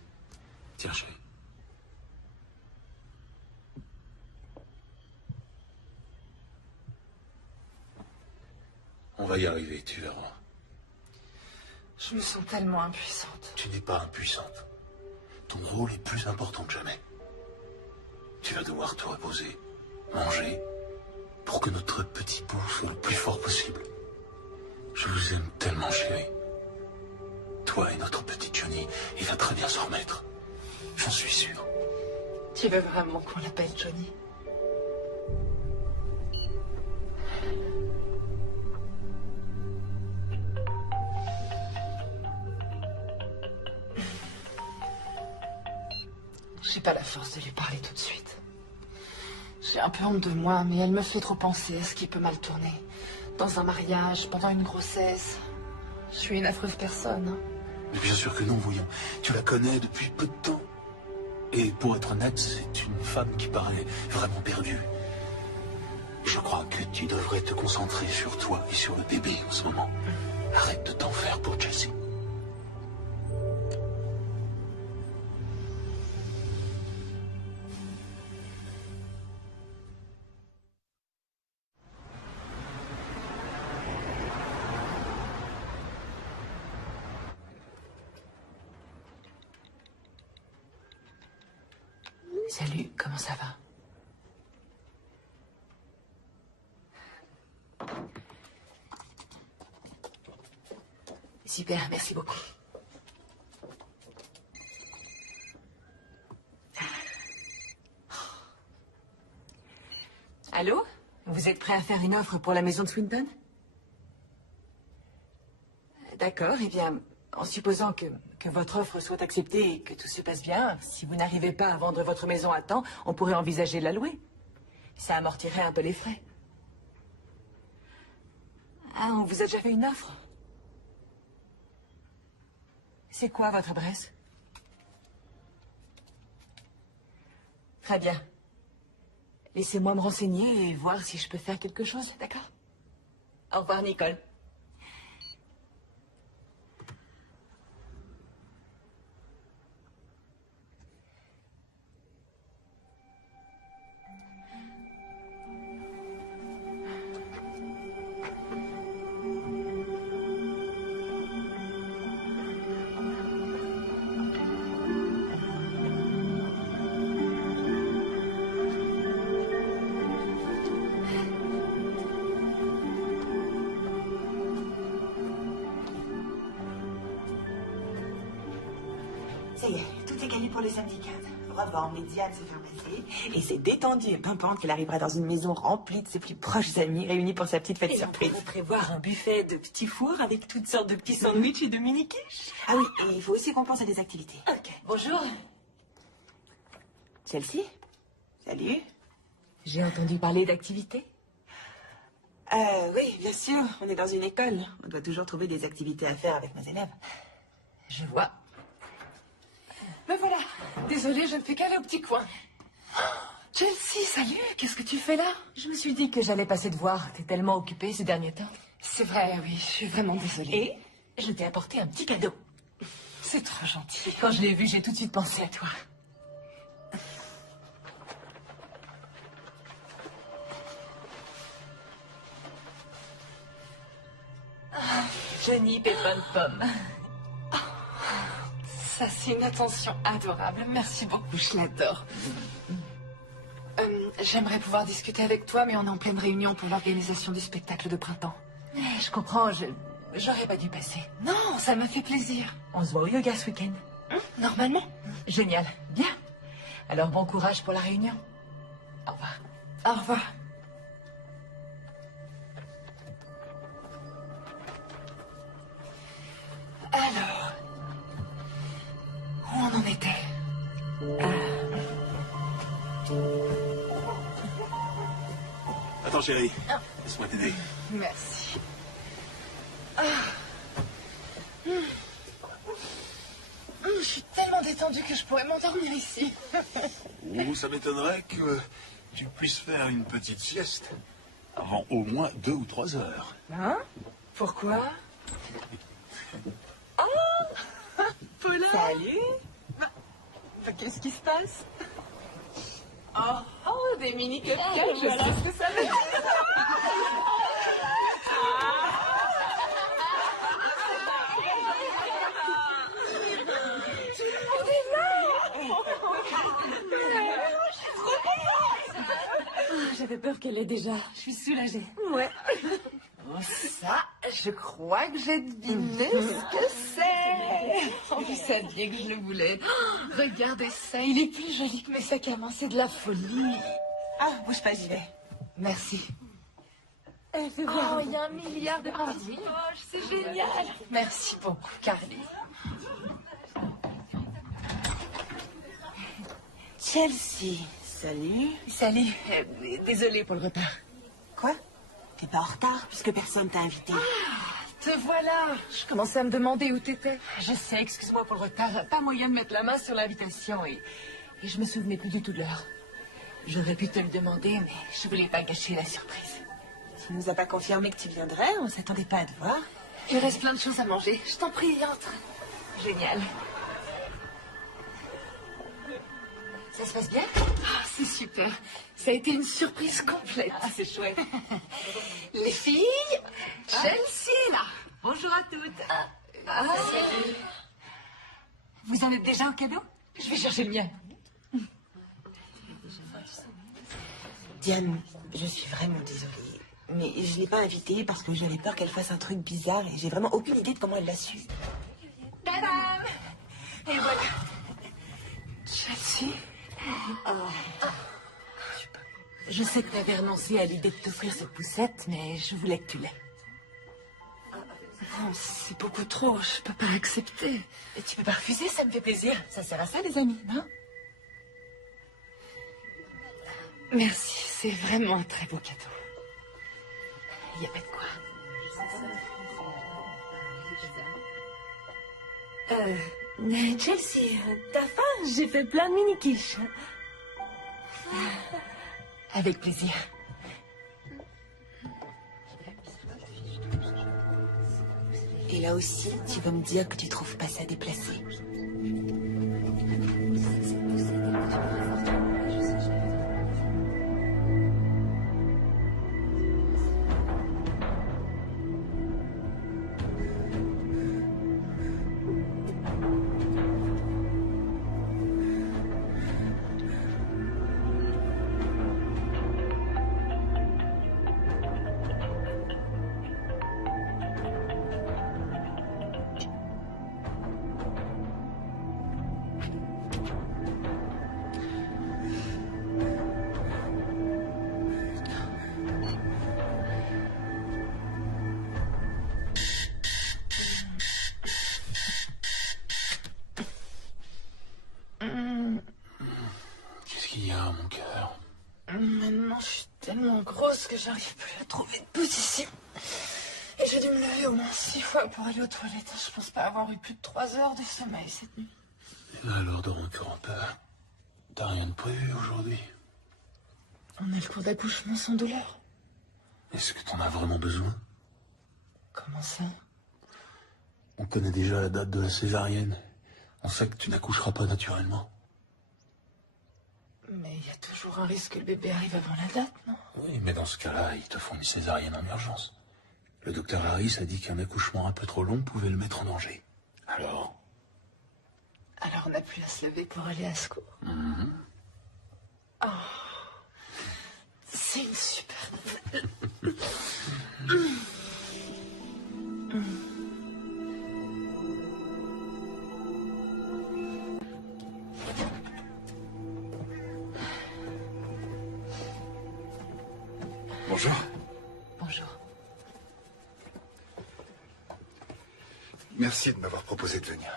Tiens, chérie. On va y arriver, tu verras. Je me sens tellement impuissante. Tu n'es pas impuissante. Ton rôle est plus important que jamais. Tu vas devoir te reposer, manger, pour que notre petit bout soit le plus fort possible. Je vous aime tellement, chérie. Toi et notre petit Johnny, il va très bien s'en remettre. J'en suis sûr. Tu veux vraiment qu'on l'appelle Johnny? J'ai pas la force de lui parler tout de suite. J'ai un peu honte de moi, mais elle me fait trop penser à ce qui peut mal tourner. Dans un mariage, pendant une grossesse. Je suis une affreuse personne. Hein. Mais bien sûr que non, voyons. Tu la connais depuis peu de temps. Et pour être honnête, c'est une femme qui paraît vraiment perdue. Je crois que tu devrais te concentrer sur toi et sur le bébé en ce moment. Arrête de t'en faire pour Chelsea. Salut, comment ça va? Super, merci beaucoup. Allô? Vous êtes prêt à faire une offre pour la maison de Swinton? D'accord, eh bien, en supposant que votre offre soit acceptée et que tout se passe bien, si vous n'arrivez pas à vendre votre maison à temps, on pourrait envisager de la louer. Ça amortirait un peu les frais. Ah, on vous a déjà fait une offre? C'est quoi votre adresse? Très bien. Laissez-moi me renseigner et voir si je peux faire quelque chose, d'accord? Au revoir, Nicole. Ça y est, tout est gagné pour le samedi 15. Bravo, emmener Diane se faire passer. Et c'est détendu et pimpante qu'elle arrivera dans une maison remplie de ses plus proches amis réunis pour sa petite fête surprise. On pourrait prévoir un buffet de petits fours avec toutes sortes de petits sandwichs et de mini-quiches. Ah oui, et il faut aussi qu'on pense à des activités. Ok, bonjour. Chelsea? Salut. J'ai entendu parler d'activités? Oui, bien sûr. On est dans une école. On doit toujours trouver des activités à faire avec nos élèves. Je vois. Me voilà. Désolée, je ne fais qu'aller au petit coin. Chelsea, salut. Qu'est-ce que tu fais là? Je me suis dit que j'allais passer te voir. T'es tellement occupée ces derniers temps. C'est vrai, oui. Je suis vraiment désolée. Et je t'ai apporté un petit cadeau. C'est trop gentil. Quand je l'ai vu, j'ai tout de suite pensé à toi. Johnny Pépin Pomme. Ça, c'est une attention adorable. Merci beaucoup, je l'adore. J'aimerais pouvoir discuter avec toi, mais on est en pleine réunion pour l'organisation du spectacle de printemps. Je comprends, j'aurais pas dû passer. Non, ça m'a fait plaisir. On se voit au yoga ce week-end. Normalement. Génial. Bien. Alors, bon courage pour la réunion. Au revoir. Au revoir. Alors, où on en était? Attends, chérie. Laisse-moi t'aider. Merci. Je suis tellement détendue que je pourrais m'endormir ici. Ou ça m'étonnerait que tu puisses faire une petite sieste avant au moins 2 ou 3 heures. Hein? Pourquoi? Oh! Paula! Salut. Qu'est-ce qui se passe? Oh, des mini cupcakes, je sais ce que ça veut dire. J'avais peur qu'elle l'ait déjà. Je suis soulagée. Ouais. Oh, ça, je crois que j'ai deviné ce que c'est. Oh, vous saviez que je le voulais. Oh, regardez ça, il est plus joli que mes sacs à main, c'est de la folie. Ah, bouge pas, j'y vais. Merci. Oh, il y a 1 milliard de petites poches, c'est génial. Merci beaucoup, Carly. Chelsea, salut. Salut, désolée pour le retard. Quoi? T'es pas en retard puisque personne t'a invité. Te voilà. Je commençais à me demander où t'étais. Je sais, excuse-moi pour le retard. Pas moyen de mettre la main sur l'invitation et je me souvenais plus du tout de l'heure. J'aurais pu te le demander, mais je voulais pas gâcher la surprise. Tu nous as pas confirmé que tu viendrais, on s'attendait pas à te voir. Il reste plein de choses à manger. Je t'en prie, entre. Génial. Ça se passe bien? Ah, c'est super. Ça a été une surprise complète. Ah, c'est chouette. Les filles, Chelsea est là. Bonjour à toutes. Salut. Vous en êtes déjà au cadeau? Je vais chercher le mien. Diane, je suis vraiment désolée. Mais je l'ai pas invitée parce que j'avais peur qu'elle fasse un truc bizarre et j'ai vraiment aucune idée de comment elle l'a su. Tadam! Et voilà. Chelsea. Je sais que t'avais renoncé à l'idée de t'offrir cette poussette, mais je voulais que tu l'aies. Non, c'est beaucoup trop, je peux pas accepter. Et tu peux pas refuser, ça me fait plaisir. Ça sert à ça, les amis, non? Merci, c'est vraiment un très beau cadeau. Il y a pas de quoi. Chelsea, t'as faim? J'ai fait plein de mini-quiches. Avec plaisir. Et là aussi, tu vas me dire que tu trouves pas ça déplacé. Qu'est-ce qu'il y a, mon cœur? Maintenant, je suis tellement grosse que j'arrive plus à trouver de position. Et j'ai dû me lever au moins 6 fois pour aller aux toilettes. Je pense pas avoir eu plus de 3 heures de sommeil cette nuit. Et là, alors, dors encore un peu. T'as rien de prévu aujourd'hui? On a le cours d'accouchement sans douleur. Est-ce que t'en as vraiment besoin? Comment ça? On connaît déjà la date de la césarienne. On sait que tu n'accoucheras pas naturellement. Mais il y a toujours un risque que le bébé arrive avant la date, non? Oui, mais dans ce cas-là, ils te font une césarienne en urgence. Le docteur Harris a dit qu'un accouchement un peu trop long pouvait le mettre en danger. Alors? Alors on n'a plus à se lever pour aller à secours. Oh, c'est une super nouvelle. Bonjour. Bonjour. Merci de m'avoir proposé de venir.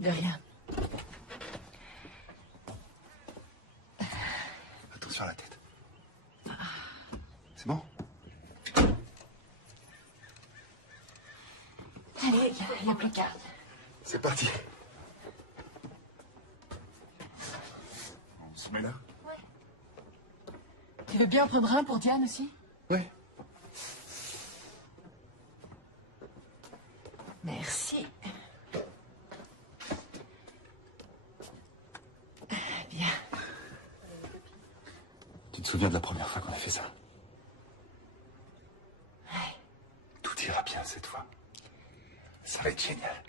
De rien. Attention à la tête. C'est bon? Allez, il n'y a plus qu'à. C'est parti. On se met là? Tu veux bien prendre un pour Diane aussi? Oui. Merci. Bien. Tu te souviens de la première fois qu'on a fait ça? Ouais. Tout ira bien cette fois. Ça va être génial.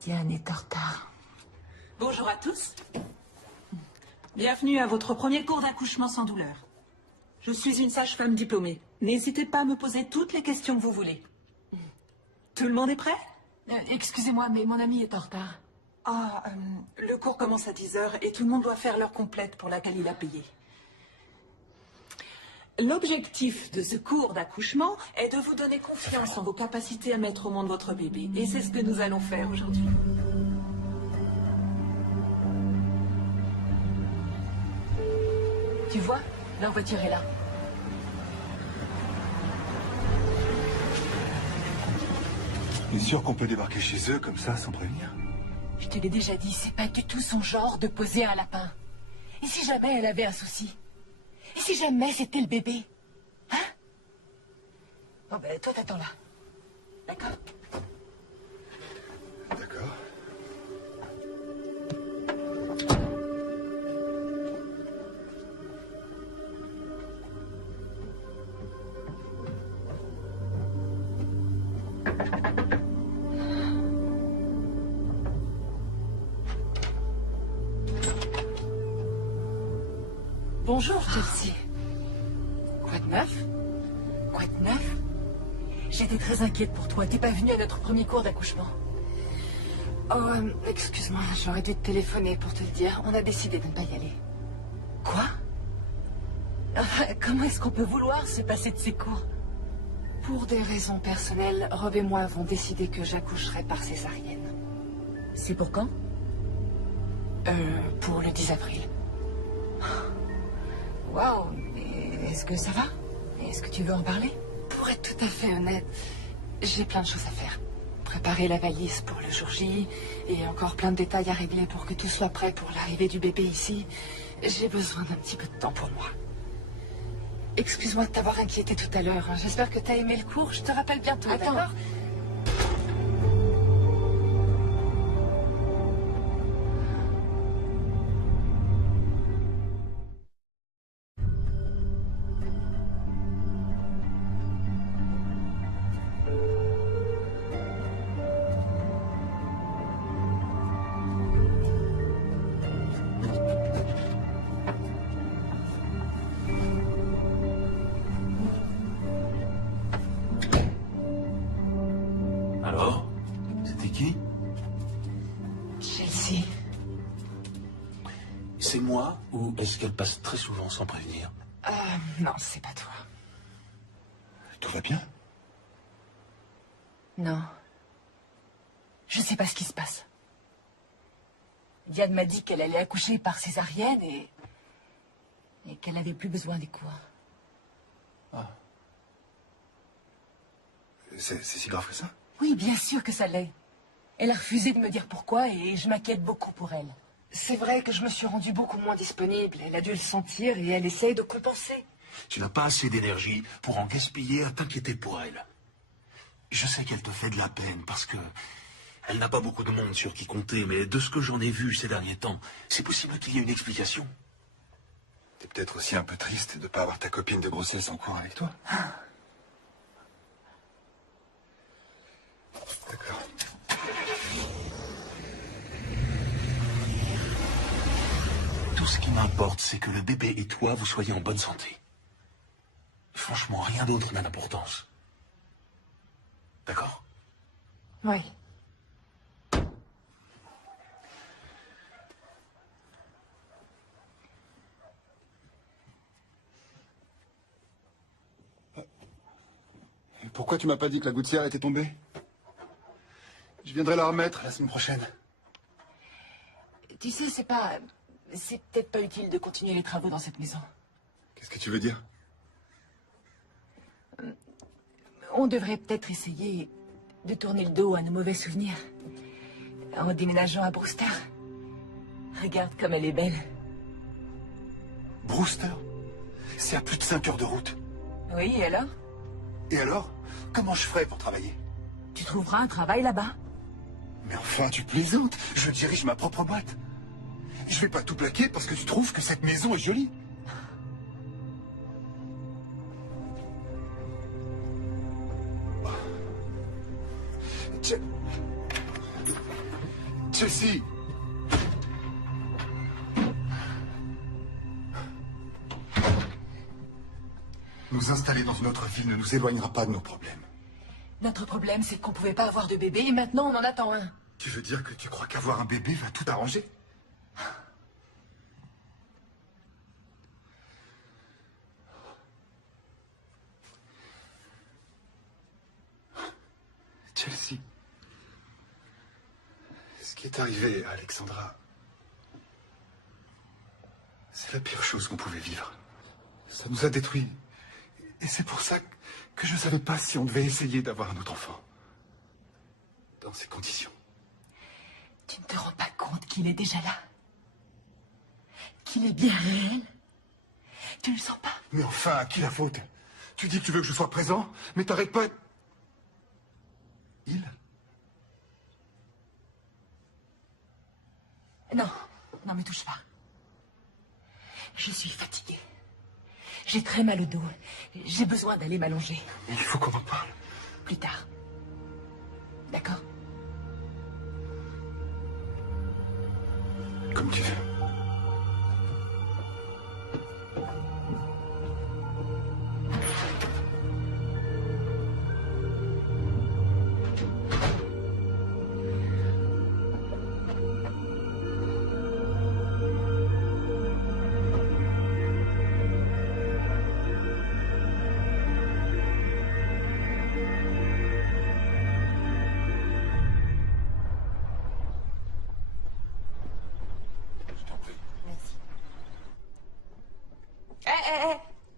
Diane est en retard. Bonjour à tous. Bienvenue à votre premier cours d'accouchement sans douleur. Je suis une sage-femme diplômée. N'hésitez pas à me poser toutes les questions que vous voulez. Tout le monde est prêt? Excusez-moi, mais mon ami est en retard. Le cours commence à 10h et tout le monde doit faire l'heure complète pour laquelle il a payé. L'objectif de ce cours d'accouchement est de vous donner confiance en vos capacités à mettre au monde votre bébé. Et c'est ce que nous allons faire aujourd'hui. Tu vois, leur voiture est là. T'es sûr qu'on peut débarquer chez eux comme ça sans prévenir? Je te l'ai déjà dit, c'est pas du tout son genre de poser un lapin. Et si jamais elle avait un souci? Et si jamais c'était le bébé? Hein? Bon ben, toi t'attends là. D'accord? D'accord. Bonjour, Chelsea. Quoi de neuf? Quoi de neuf? J'étais très inquiète pour toi. T'es pas venue à notre premier cours d'accouchement. Oh, excuse-moi, j'aurais dû te téléphoner pour te le dire. On a décidé de ne pas y aller. Quoi? Enfin, comment est-ce qu'on peut vouloir se passer de ces cours? Pour des raisons personnelles, Rob et moi avons décidé que j'accoucherai par césarienne. C'est pour quand? Pour le 10 avril. Waouh, est-ce que ça va? Est-ce que tu veux en parler? Pour être tout à fait honnête, j'ai plein de choses à faire. Préparer la valise pour le jour J, et encore plein de détails à régler pour que tout soit prêt pour l'arrivée du bébé ici. J'ai besoin d'un petit peu de temps pour moi. Excuse-moi de t'avoir inquiété tout à l'heure. J'espère que t'as aimé le cours. Je te rappelle bientôt, Attends. d'accord? Alors? C'était qui? Chelsea. C'est moi ou est-ce qu'elle passe très souvent sans prévenir? Non, c'est pas toi. Tout va bien? Non. Je sais pas ce qui se passe. Diane m'a dit qu'elle allait accoucher par césarienne et qu'elle n'avait plus besoin des cours. C'est si grave que ça? Oui, bien sûr que ça l'est. Elle a refusé de me dire pourquoi et je m'inquiète beaucoup pour elle. C'est vrai que je me suis rendue beaucoup moins disponible. Elle a dû le sentir et elle essaye de compenser. Tu n'as pas assez d'énergie pour en gaspiller à t'inquiéter pour elle. Je sais qu'elle te fait de la peine parce que elle n'a pas beaucoup de monde sur qui compter, mais de ce que j'en ai vu ces derniers temps, c'est possible qu'il y ait une explication. T'es peut-être aussi un peu triste de ne pas avoir ta copine de grossesse en cours avec toi. D'accord. Tout ce qui m'importe, c'est que le bébé et toi, vous soyez en bonne santé. Franchement, rien d'autre n'a d'importance. D'accord? Oui. Et pourquoi tu m'as pas dit que la gouttière était tombée? Je viendrai la remettre la semaine prochaine. Tu sais, c'est peut-être pas utile de continuer les travaux dans cette maison. Qu'est-ce que tu veux dire? On devrait peut-être essayer de tourner le dos à nos mauvais souvenirs. En déménageant à Brewster. Regarde comme elle est belle. Brewster? C'est à plus de 5 heures de route. Oui, et alors? Et alors? Comment je ferai pour travailler? Tu trouveras un travail là-bas? Mais enfin, tu plaisantes. Je dirige ma propre boîte. Je vais pas tout plaquer parce que tu trouves que cette maison est jolie. Chelsea! Nous installer dans une autre ville ne nous éloignera pas de nos problèmes. Notre problème, c'est qu'on pouvait pas avoir de bébé et maintenant on en attend un. Tu veux dire que tu crois qu'avoir un bébé va tout arranger? Chelsea, ce qui est arrivé à Alexandra, c'est la pire chose qu'on pouvait vivre. Ça nous a détruits. Et c'est pour ça que je ne savais pas si on devait essayer d'avoir un autre enfant. Dans ces conditions. Tu ne te rends pas compte qu'il est déjà là? Qu'il est bien réel? Tu le sens pas? Mais enfin, à qui la faute? Tu dis que tu veux que je sois présent, mais t'arrêtes pas... Il? Non, non, me touche pas. Je suis fatiguée. J'ai très mal au dos. J'ai besoin d'aller m'allonger. Il faut qu'on en parle. Plus tard. D'accord? Comme tu veux.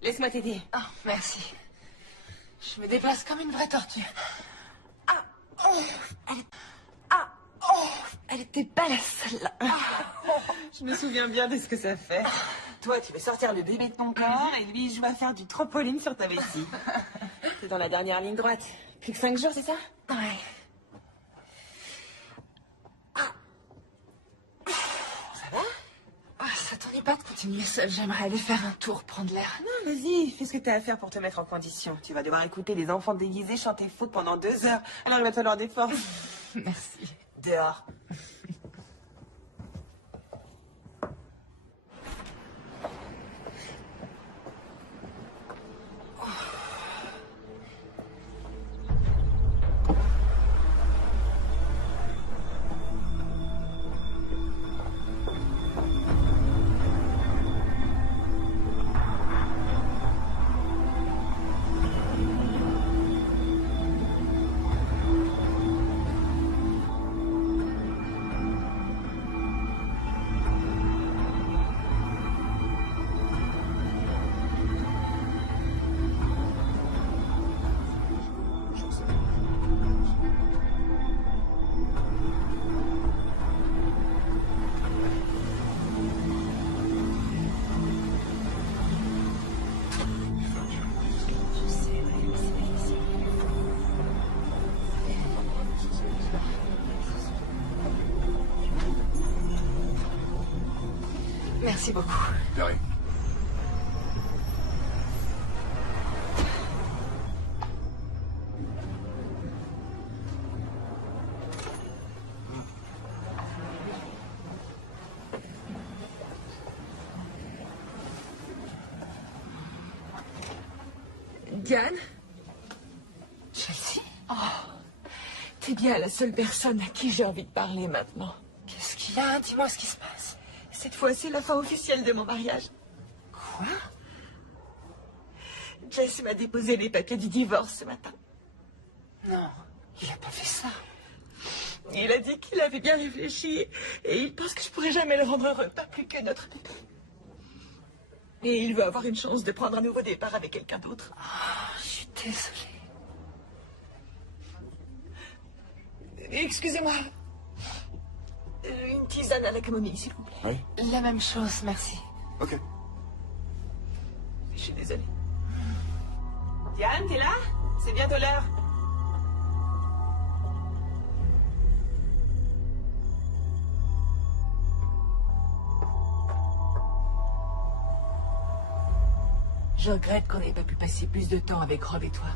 Laisse-moi t'aider. Oh, merci. Je me déplace comme une vraie tortue. Elle était belle, celle-là. Je me souviens bien de ce que ça fait. Toi, tu veux sortir le bébé de ton corps et lui, il joue à faire du trampoline sur ta vessie. C'est dans la dernière ligne droite. Plus que 5 jours, c'est ça? Ouais. Ça va? Ça t'ennuie pas de continuer seule? J'aimerais aller faire un tour, prendre l'air. Non, vas-y, fais ce que t'as à faire pour te mettre en condition. Tu vas devoir écouter des enfants déguisés chanter faux pendant 2 heures. Alors il va te falloir des forces. Merci. Dehors. Merci beaucoup. De rien. Diane, Chelsea? t'es bien la seule personne à qui j'ai envie de parler maintenant. Qu'est-ce qu'il y a? Dis-moi ce qui se passe. Cette fois, c'est la fin officielle de mon mariage. Quoi? Jess m'a déposé les papiers du divorce ce matin. Non, il a pas fait ça. Il a dit qu'il avait bien réfléchi et il pense que je pourrais jamais le rendre heureux, pas plus que notre bébé. Et il veut avoir une chance de prendre un nouveau départ avec quelqu'un d'autre. Je suis désolée. Excusez-moi. Une tisane à la camomille, s'il vous plaît. Oui. La même chose, merci. Ok. Je suis désolée. Diane, t'es là? C'est bientôt l'heure. Je regrette qu'on n'ait pas pu passer plus de temps avec Rob et toi.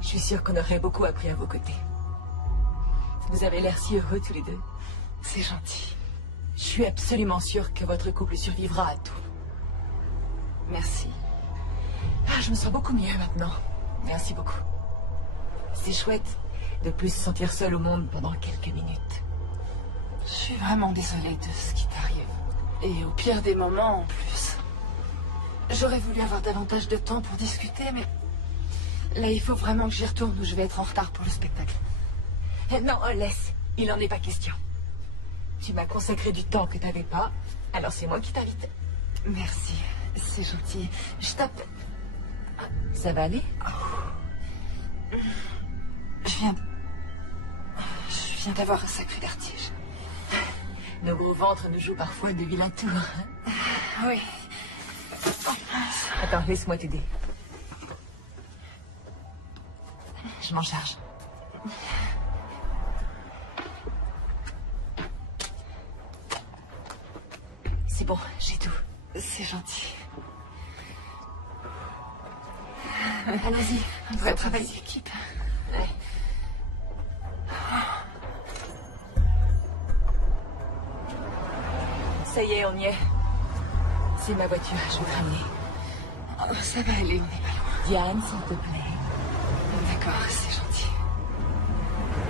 Je suis sûre qu'on aurait beaucoup appris à vos côtés. Vous avez l'air si heureux tous les deux. C'est gentil. Je suis absolument sûre que votre couple survivra à tout. Merci. Je me sens beaucoup mieux maintenant. Merci beaucoup. C'est chouette de plus se sentir seule au monde pendant quelques minutes. Je suis vraiment désolée de ce qui t'arrive. Et au pire des moments, en plus. J'aurais voulu avoir davantage de temps pour discuter, mais... Là, il faut vraiment que j'y retourne ou je vais être en retard pour le spectacle. Non, laisse. Il n'en est pas question. Tu m'as consacré du temps que tu n'avais pas, alors c'est moi qui t'invite. Merci, c'est gentil. Je t'appelle... Ça va aller? Je viens d'avoir un sacré vertige. Nos gros ventres nous jouent parfois de vilains tours. Oui. Attends, laisse-moi t'aider. Je m'en charge. C'est bon, j'ai tout. C'est gentil. Allons-y, Un vrai travail d'équipe. Ouais. Ça y est, on y est. C'est ma voiture, je vais te ramener. Oh, ça va aller, on n'est pas loin. Diane, s'il te plaît. D'accord, c'est gentil.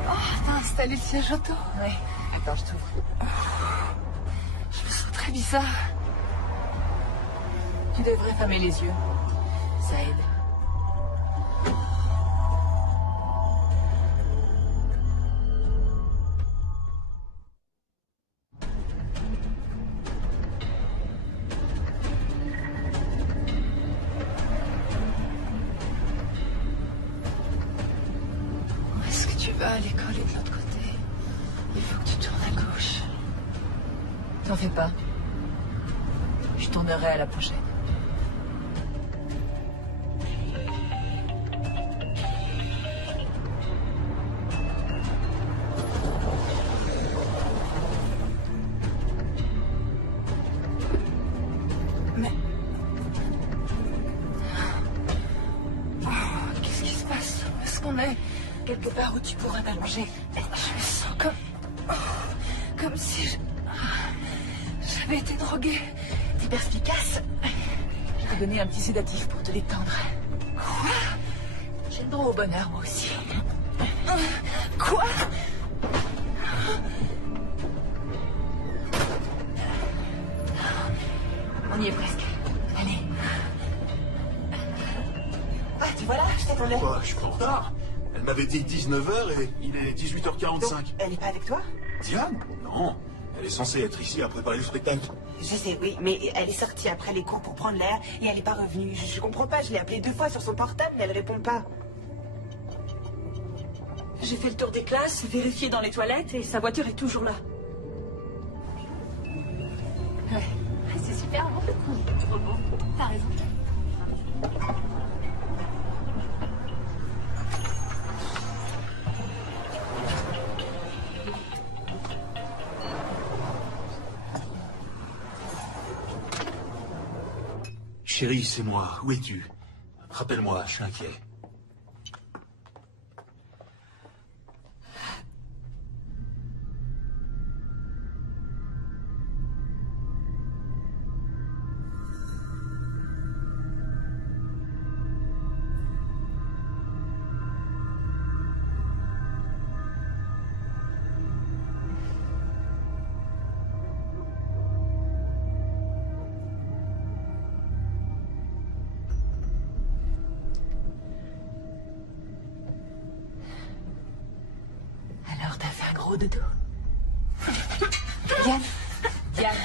Oh, t'as installé le siège auto? Ouais. Attends, je t'ouvre. Je me sens très bizarre. Tu devrais fermer les yeux. Ça aide. vas à l'école et de l'autre côté, il faut que tu tournes à gauche. T'en fais pas. Je tournerai à la prochaine. Mais... Oh, qu'est-ce qui se passe? Où est-ce qu'on est? Quelque part où tu pourras t'allonger. Je me sens comme si j'avais été droguée. T'es perspicace. Je t'ai donné un petit sédatif pour te détendre. Quoi? J'ai le droit au bonheur, moi aussi. Quoi? On y est presque. Allez. Ah, tu vois là, je t'attendais. Quoi, je suis en retard? Elle m'avait dit 19h et il est 18h45. Donc, elle est pas avec toi? Diane? Non, elle est censée être ici à préparer le spectacle. Je sais, oui, mais elle est sortie après les cours pour prendre l'air et elle est pas revenue. Je comprends pas, je l'ai appelée 2 fois sur son portable, mais elle répond pas. J'ai fait le tour des classes, vérifié dans les toilettes et sa voiture est toujours là. Ouais, c'est super bon. Trop bon. T'as raison. Chérie, c'est moi. Où es-tu? Rappelle-moi, je suis inquiet. Alors, t'as fait un gros dodo. Diane, Diane.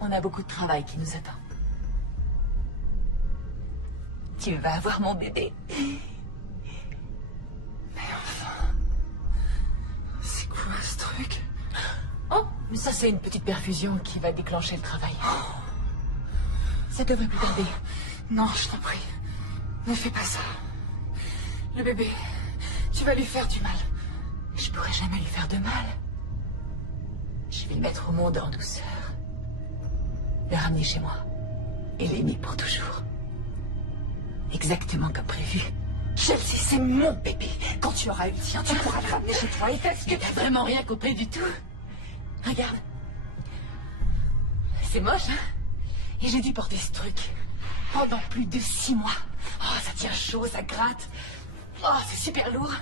On a beaucoup de travail qui nous attend. Tu vas avoir mon bébé. Mais enfin... C'est quoi ce truc? Oh, mais ça c'est une petite perfusion qui va déclencher le travail. Ça devrait plus tarder. Non, je t'en prie. Ne fais pas ça. Le bébé, tu vas lui faire du mal. Je pourrais jamais lui faire de mal. Je vais le mettre au monde en douceur. Le ramener chez moi. Et l'aimer pour toujours. Exactement comme prévu. Chelsea, c'est mon bébé. Quand tu auras eu le tien, tu pourras le ramener chez toi. Et est-ce que t'as vraiment rien compris du tout? Regarde. C'est moche, hein? Et j'ai dû porter ce truc pendant plus de 6 mois. Oh, ça tient chaud, ça gratte. Oh, c'est super lourd.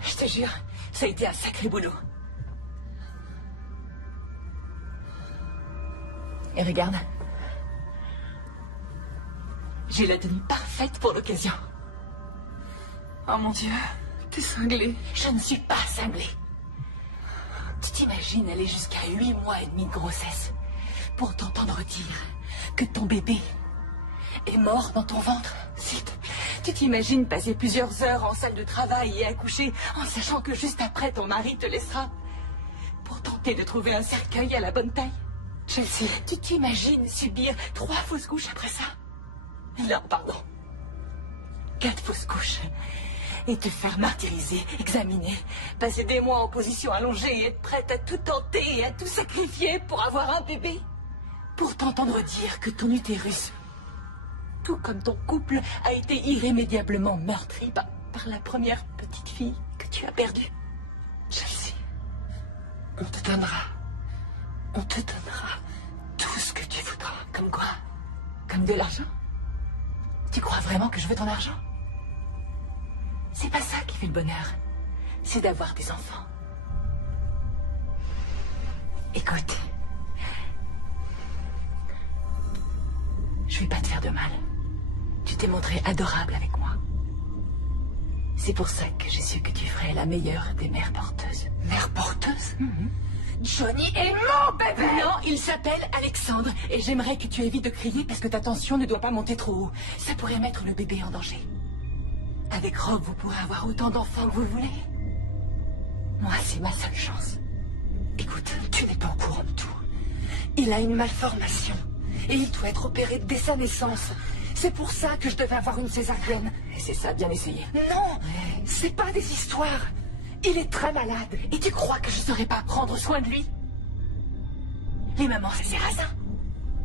Je te jure, ça a été un sacré boulot. Et regarde. J'ai la tenue parfaite pour l'occasion. Oh mon Dieu, t'es cinglée. Je ne suis pas cinglée. Tu t'imagines aller jusqu'à 8 mois et demi de grossesse pour t'entendre dire que ton bébé est mort dans ton ventre? S'il te plaît. Tu t'imagines passer plusieurs heures en salle de travail et accoucher en sachant que juste après ton mari te laissera pour tenter de trouver un cercueil à la bonne taille? Chelsea, tu t'imagines subir 3 fausses couches après ça? Non, pardon. 4 fausses couches. Et te faire martyriser, examiner, passer des mois en position allongée et être prête à tout tenter et à tout sacrifier pour avoir un bébé. Pour t'entendre dire que ton utérus, tout comme ton couple, a été irrémédiablement meurtri par la première petite fille que tu as perdue. Chelsea, on te donnera tout ce que tu voudras. Comme quoi? Comme de l'argent? Tu crois vraiment que je veux ton argent? C'est pas ça qui fait le bonheur. C'est d'avoir des enfants. Écoute. Je vais pas te faire de mal. Tu t'es montré adorable avec moi. C'est pour ça que j'ai su que tu ferais la meilleure des mères porteuses. Mère porteuse? Johnny est mon bébé! Non, il s'appelle Alexandre. Et j'aimerais que tu évites de crier parce que ta tension ne doit pas monter trop haut. Ça pourrait mettre le bébé en danger. Avec Rob, vous pourrez avoir autant d'enfants que vous voulez. Moi, c'est ma seule chance. Écoute, tu n'es pas au courant de tout. Il a une malformation. Et il doit être opéré dès sa naissance. C'est pour ça que je devais avoir une césarienne. Et c'est ça, bien essayé. Non, c'est pas des histoires. Il est très malade. Et tu crois que je saurais pas prendre soin de lui? Les mamans, c'est Sarrazin.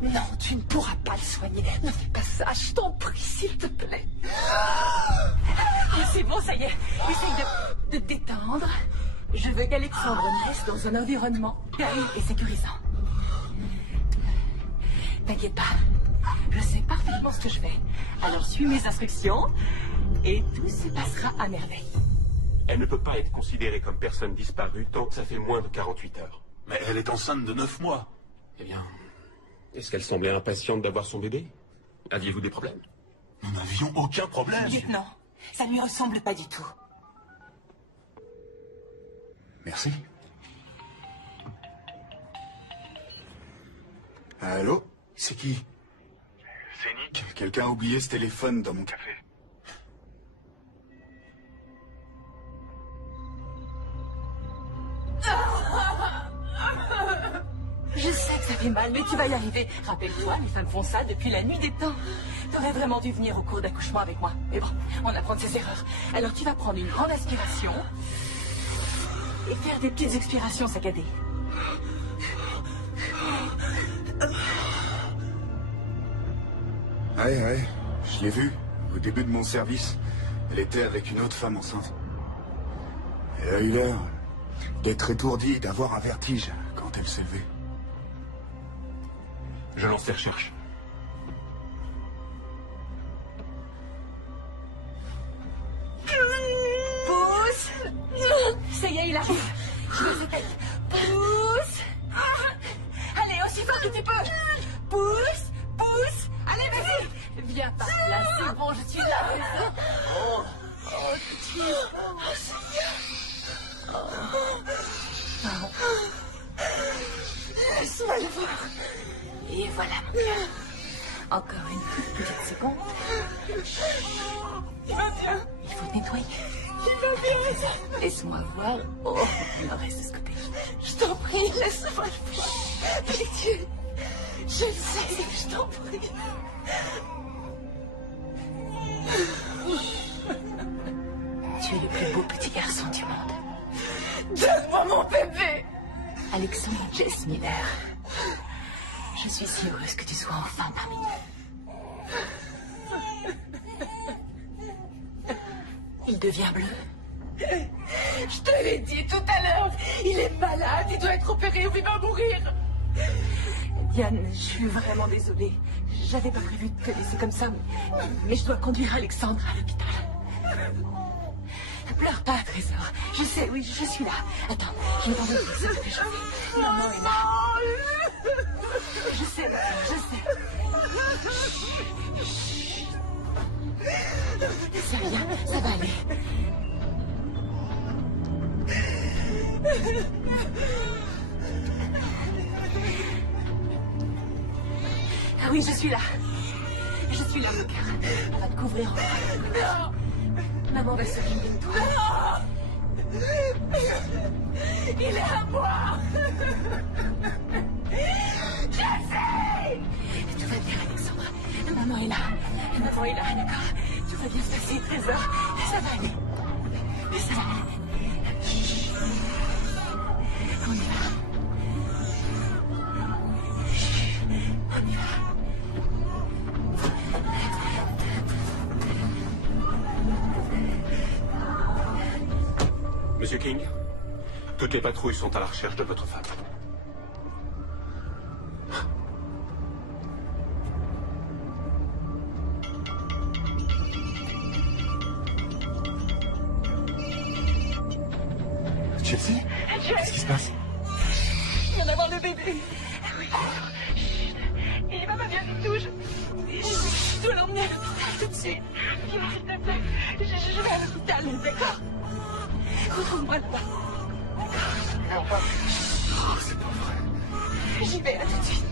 Non, tu ne pourras pas le soigner. Ne fais pas ça, je t'en prie, s'il te plaît. C'est bon, ça y est. Essaye de te détendre. Je veux qu'Alexandre naisse dans un environnement calme et sécurisant. T'inquiète pas. Je sais parfaitement ce que je fais. Alors suis mes instructions et tout se passera à merveille. Elle ne peut pas être considérée comme personne disparue tant que ça fait moins de 48 heures. Mais elle est enceinte de 9 mois. Eh bien, est-ce qu'elle semblait impatiente d'avoir son bébé? Aviez-vous des problèmes? Nous n'avions aucun problème. Lieutenant, ça ne lui ressemble pas du tout. Merci. Allô? C'est qui? C'est Nick. Quelqu'un a oublié ce téléphone dans mon café. Je sais que ça fait mal, mais tu vas y arriver. Rappelle-toi, les femmes font ça depuis la nuit des temps. T'aurais vraiment dû venir au cours d'accouchement avec moi. Mais bon, on apprend de ses erreurs. Alors tu vas prendre une grande aspiration et faire des petites expirations saccadées. Ouais, je l'ai vue. Au début de mon service, elle était avec une autre femme enceinte. Elle a eu l'air d'être étourdie, d'avoir un vertige quand elle s'est levée. Je lance les recherches. Pousse. Ça y est, il arrive. Je veux sa tête. Pousse. Allez, aussi fort que tu peux. Pousse. Pousse. Allez, vas-y. Viens par là, c'est bon, je suis là. Laisse-moi le voir. Et voilà, mon cœur. Encore une toute petite seconde. Il va bien. Il faut nettoyer. Il va bien. Laisse-moi voir. Oh, il en reste de ce côté. Je t'en prie, laisse-moi le voir. Pitié. Je le sais, je t'en prie. Tu es le plus beau petit garçon du monde. Donne-moi mon bébé. Alexandre Jess Miller. Je suis si heureuse que tu sois enfin parmi nous. Il devient bleu. Je te l'ai dit tout à l'heure. Il est malade, il doit être opéré ou il va mourir. Diane, je suis vraiment désolée. J'avais pas prévu de te laisser comme ça, mais je dois conduire Alexandre à l'hôpital. Ne pleure pas, Trésor. Je sais, oui, je suis là. Attends, je vais t'envoyer ce que je fais. Maman est là. Je sais, je sais. C'est rien, ça va aller. Ah oui, je suis là. Je suis là, mon cœur. On va te couvrir en bras. Maman va s'occuper de toi. Il est à moi. Je sais. Tout va bien, Alexandre. Maman est là. Maman est là, d'accord. Tout va bien se passer, Trésor. Ça va aller. Ça va aller. Chut. On y va. On y va. Monsieur King, toutes les patrouilles sont à la recherche de votre femme. Chelsea? Qu'est-ce qui se passe? Je viens d'avoir le bébé. Oui. Il va pas bien du tout. Je dois l'emmener à l'hôpital tout de suite. Viens, s'il te plaît. Je vais à l'hôpital, d'accord? Retrouve-moi là-bas. D'accord. Oh, c'est pas vrai. J'y vais, à tout de suite.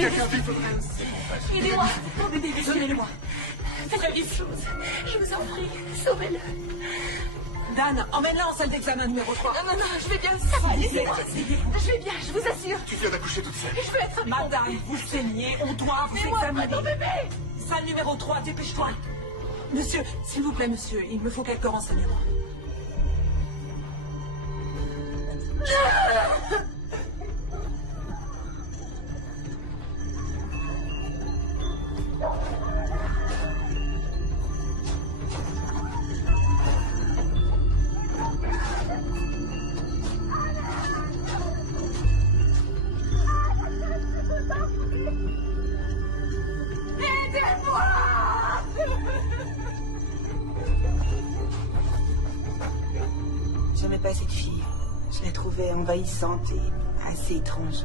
bébé. Quelqu'un vite. Aidez-moi. Mon bébé, donnez-le-moi. Faites la chose. Je vous en prie, sauvez-le. Dan, emmène-la en salle d'examen numéro 3. Non, je vais bien. Ça va, laissez-moi. Je vais bien, je vous assure. Tu viens d'accoucher toute seule. Je veux être... Madame, vous saignez, on doit vous examiner. Mon bébé. Salle numéro 3, dépêche-toi. Monsieur, s'il vous plaît, monsieur, il me faut quelques renseignements. J'aimais pas cette fille. Je la trouvais envahissante et assez étrange.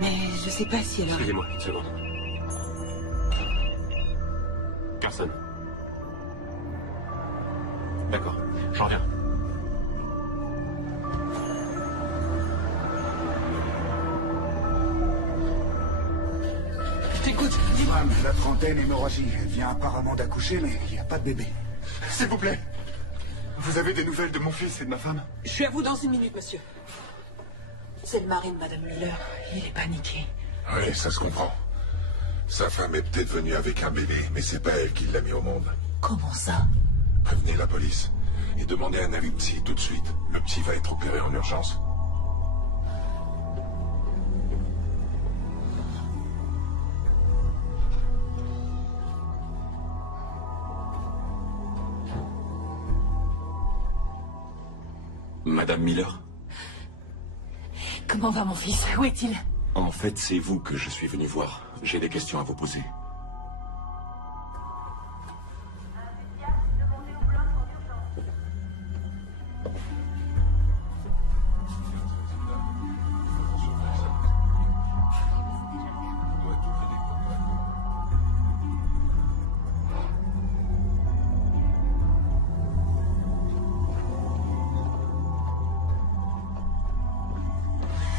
Mais je sais pas si elle aurait... Excusez-moi, une seconde. Personne. D'accord, j'en reviens. Je t'écoute, Femme, la trentaine, hémorragie. Elle vient apparemment d'accoucher, mais il n'y a pas de bébé. S'il vous plaît. Vous avez des nouvelles de mon fils et de ma femme? Je suis à vous dans une minute, monsieur. C'est le mari de Madame Miller. Il est paniqué. Oui, ça se comprend. Sa femme est peut-être venue avec un bébé, mais c'est pas elle qui l'a mis au monde. Comment ça? Prévenez la police et demandez un avis de psy tout de suite. Le petit va être opéré en urgence. Madame Miller? Comment va mon fils? Où est-il? En fait, c'est vous que je suis venu voir. J'ai des questions à vous poser.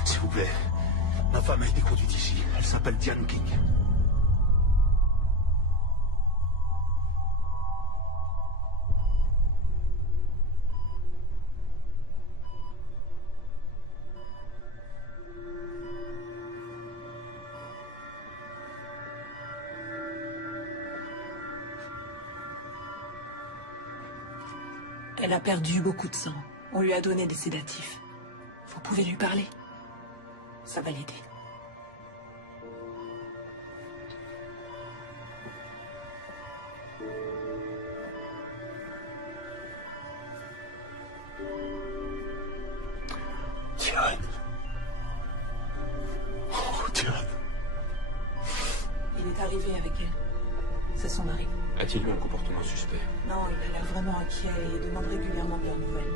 S'il vous plaît, ma femme a été conduite ici. Elle s'appelle Diane King. Elle a perdu beaucoup de sang. On lui a donné des sédatifs. Vous pouvez lui parler. Ça va l'aider. Diane. Oh, Diane. Il est arrivé avec elle. C'est son mari. A-t-il eu un comportement suspect? Non, il a l'air vraiment inquiet et demande régulièrement de leurs nouvelles.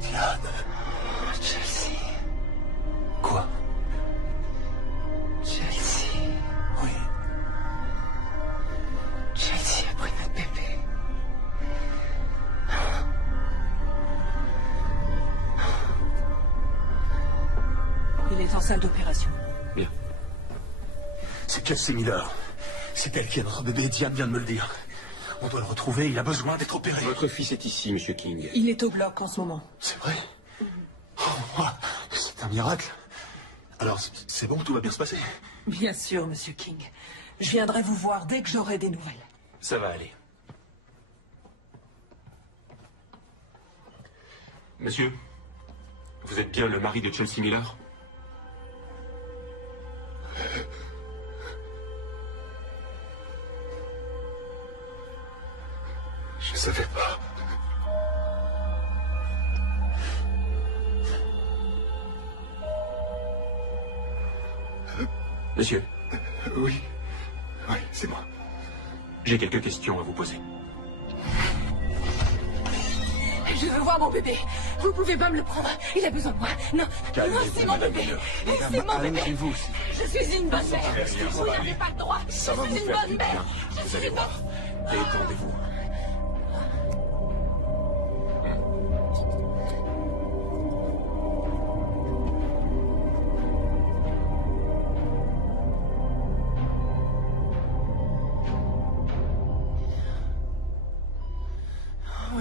Diane. Chelsea. Quoi? Chelsea. Oui. Chelsea a pris notre bébé. Il est en salle d'opération. Bien. C'est Chelsea Miller. C'est elle qui est notre bébé, Diane vient de me le dire. On doit le retrouver, il a besoin d'être opéré. Votre fils est ici, Monsieur King. Il est au bloc en ce moment. C'est vrai? Oh, c'est un miracle. Alors, c'est bon, tout va bien se passer? Bien sûr, Monsieur King. Je viendrai vous voir dès que j'aurai des nouvelles. Ça va aller. Monsieur, vous êtes bien le mari de Chelsea Miller? Je savais pas. Monsieur, Oui. Oui, c'est moi. j'ai quelques questions à vous poser. Je veux voir mon bébé. Vous pouvez pas me le prendre. Il a besoin de moi. Non, non, c'est mon bébé. C'est mon bébé. Calmez-vous aussi. Je suis une bonne mère. Vous n'avez pas le droit. Ça va Je vous suis une faire bonne du mère. bien. Vous allez voir. Détendez-vous.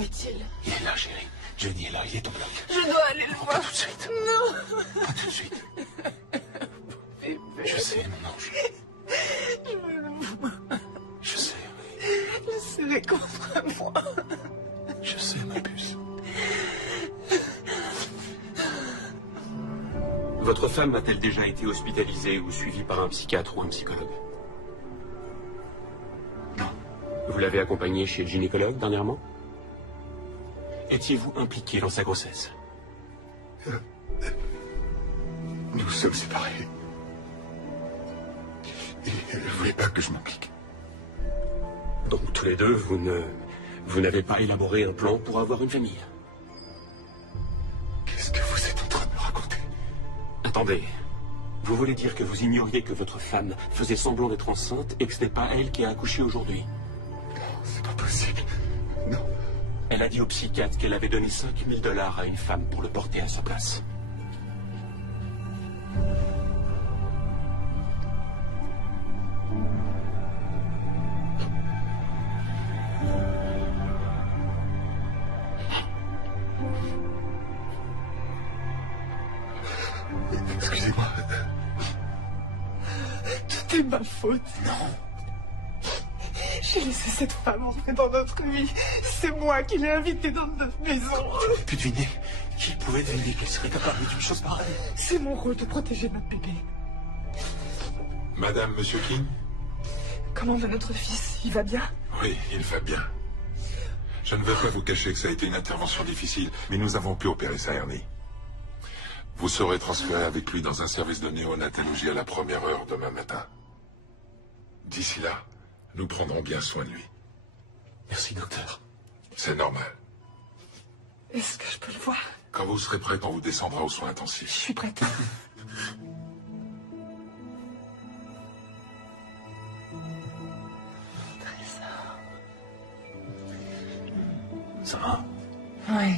est-il? Il est là, chérie. Johnny est là, il est au bloc. Je dois aller le Pas voir. tout de suite. Non. Pas tout de suite. Je sais, mon ange. Je veux le voir. Je sais. Le serrer contre moi. Je sais, ma puce. Votre femme a-t-elle déjà été hospitalisée ou suivie par un psychiatre ou un psychologue? Non. Vous l'avez accompagnée chez le gynécologue dernièrement? Étiez-vous impliqué dans sa grossesse? Nous sommes séparés. Et elle ne voulait pas que je m'implique. Donc tous les deux, vous n'avez pas élaboré un plan pour avoir une famille? Qu'est-ce que vous êtes en train de me raconter? Attendez. Vous voulez dire que vous ignoriez que votre femme faisait semblant d'être enceinte et que ce n'est pas elle qui a accouché aujourd'hui? Non, c'est pas possible. Non. Elle a dit au psychiatre qu'elle avait donné 5 000 $ à une femme pour le porter à sa place. Excusez-moi. Tout est ma faute. Non. J'ai laissé cette femme entrer dans notre vie. C'est moi qui l'ai invitée dans notre maison. J'ai pu deviner. Qui pouvait deviner qu'elle serait capable d'une chose pareille? C'est mon rôle de protéger notre bébé. Madame, Monsieur King? Comment va notre fils? Il va bien? Oui, il va bien. Je ne vais pas vous cacher que ça a été une intervention difficile, mais nous avons pu opérer sa hernie. Vous serez transféré avec lui dans un service de néonatologie à la première heure demain matin. D'ici là, nous prendrons bien soin de lui. Merci, docteur. C'est normal. Est-ce que je peux le voir? Quand vous serez prête, on vous descendra aux soins Je intensifs. suis prête. Ça va? Oui.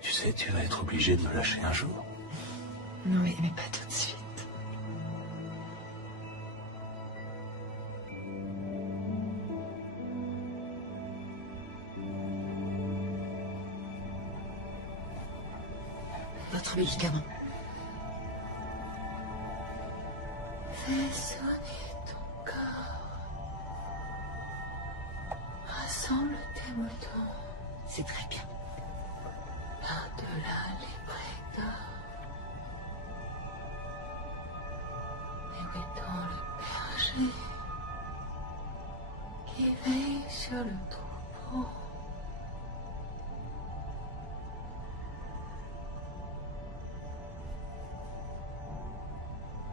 Tu sais, tu vas être obligé de me lâcher un jour. Oui, mais pas tout de suite. Votre médicament. Fais sonner ton corps. Rassemble tes moutons. C'est très bien. Par-delà les prédateurs. Et où est donc le berger qui veille sur le troupeau?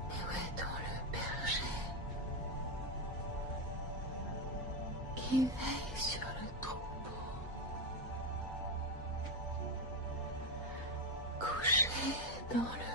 Et où est donc le berger qui veille sur le troupeau? Couché dans le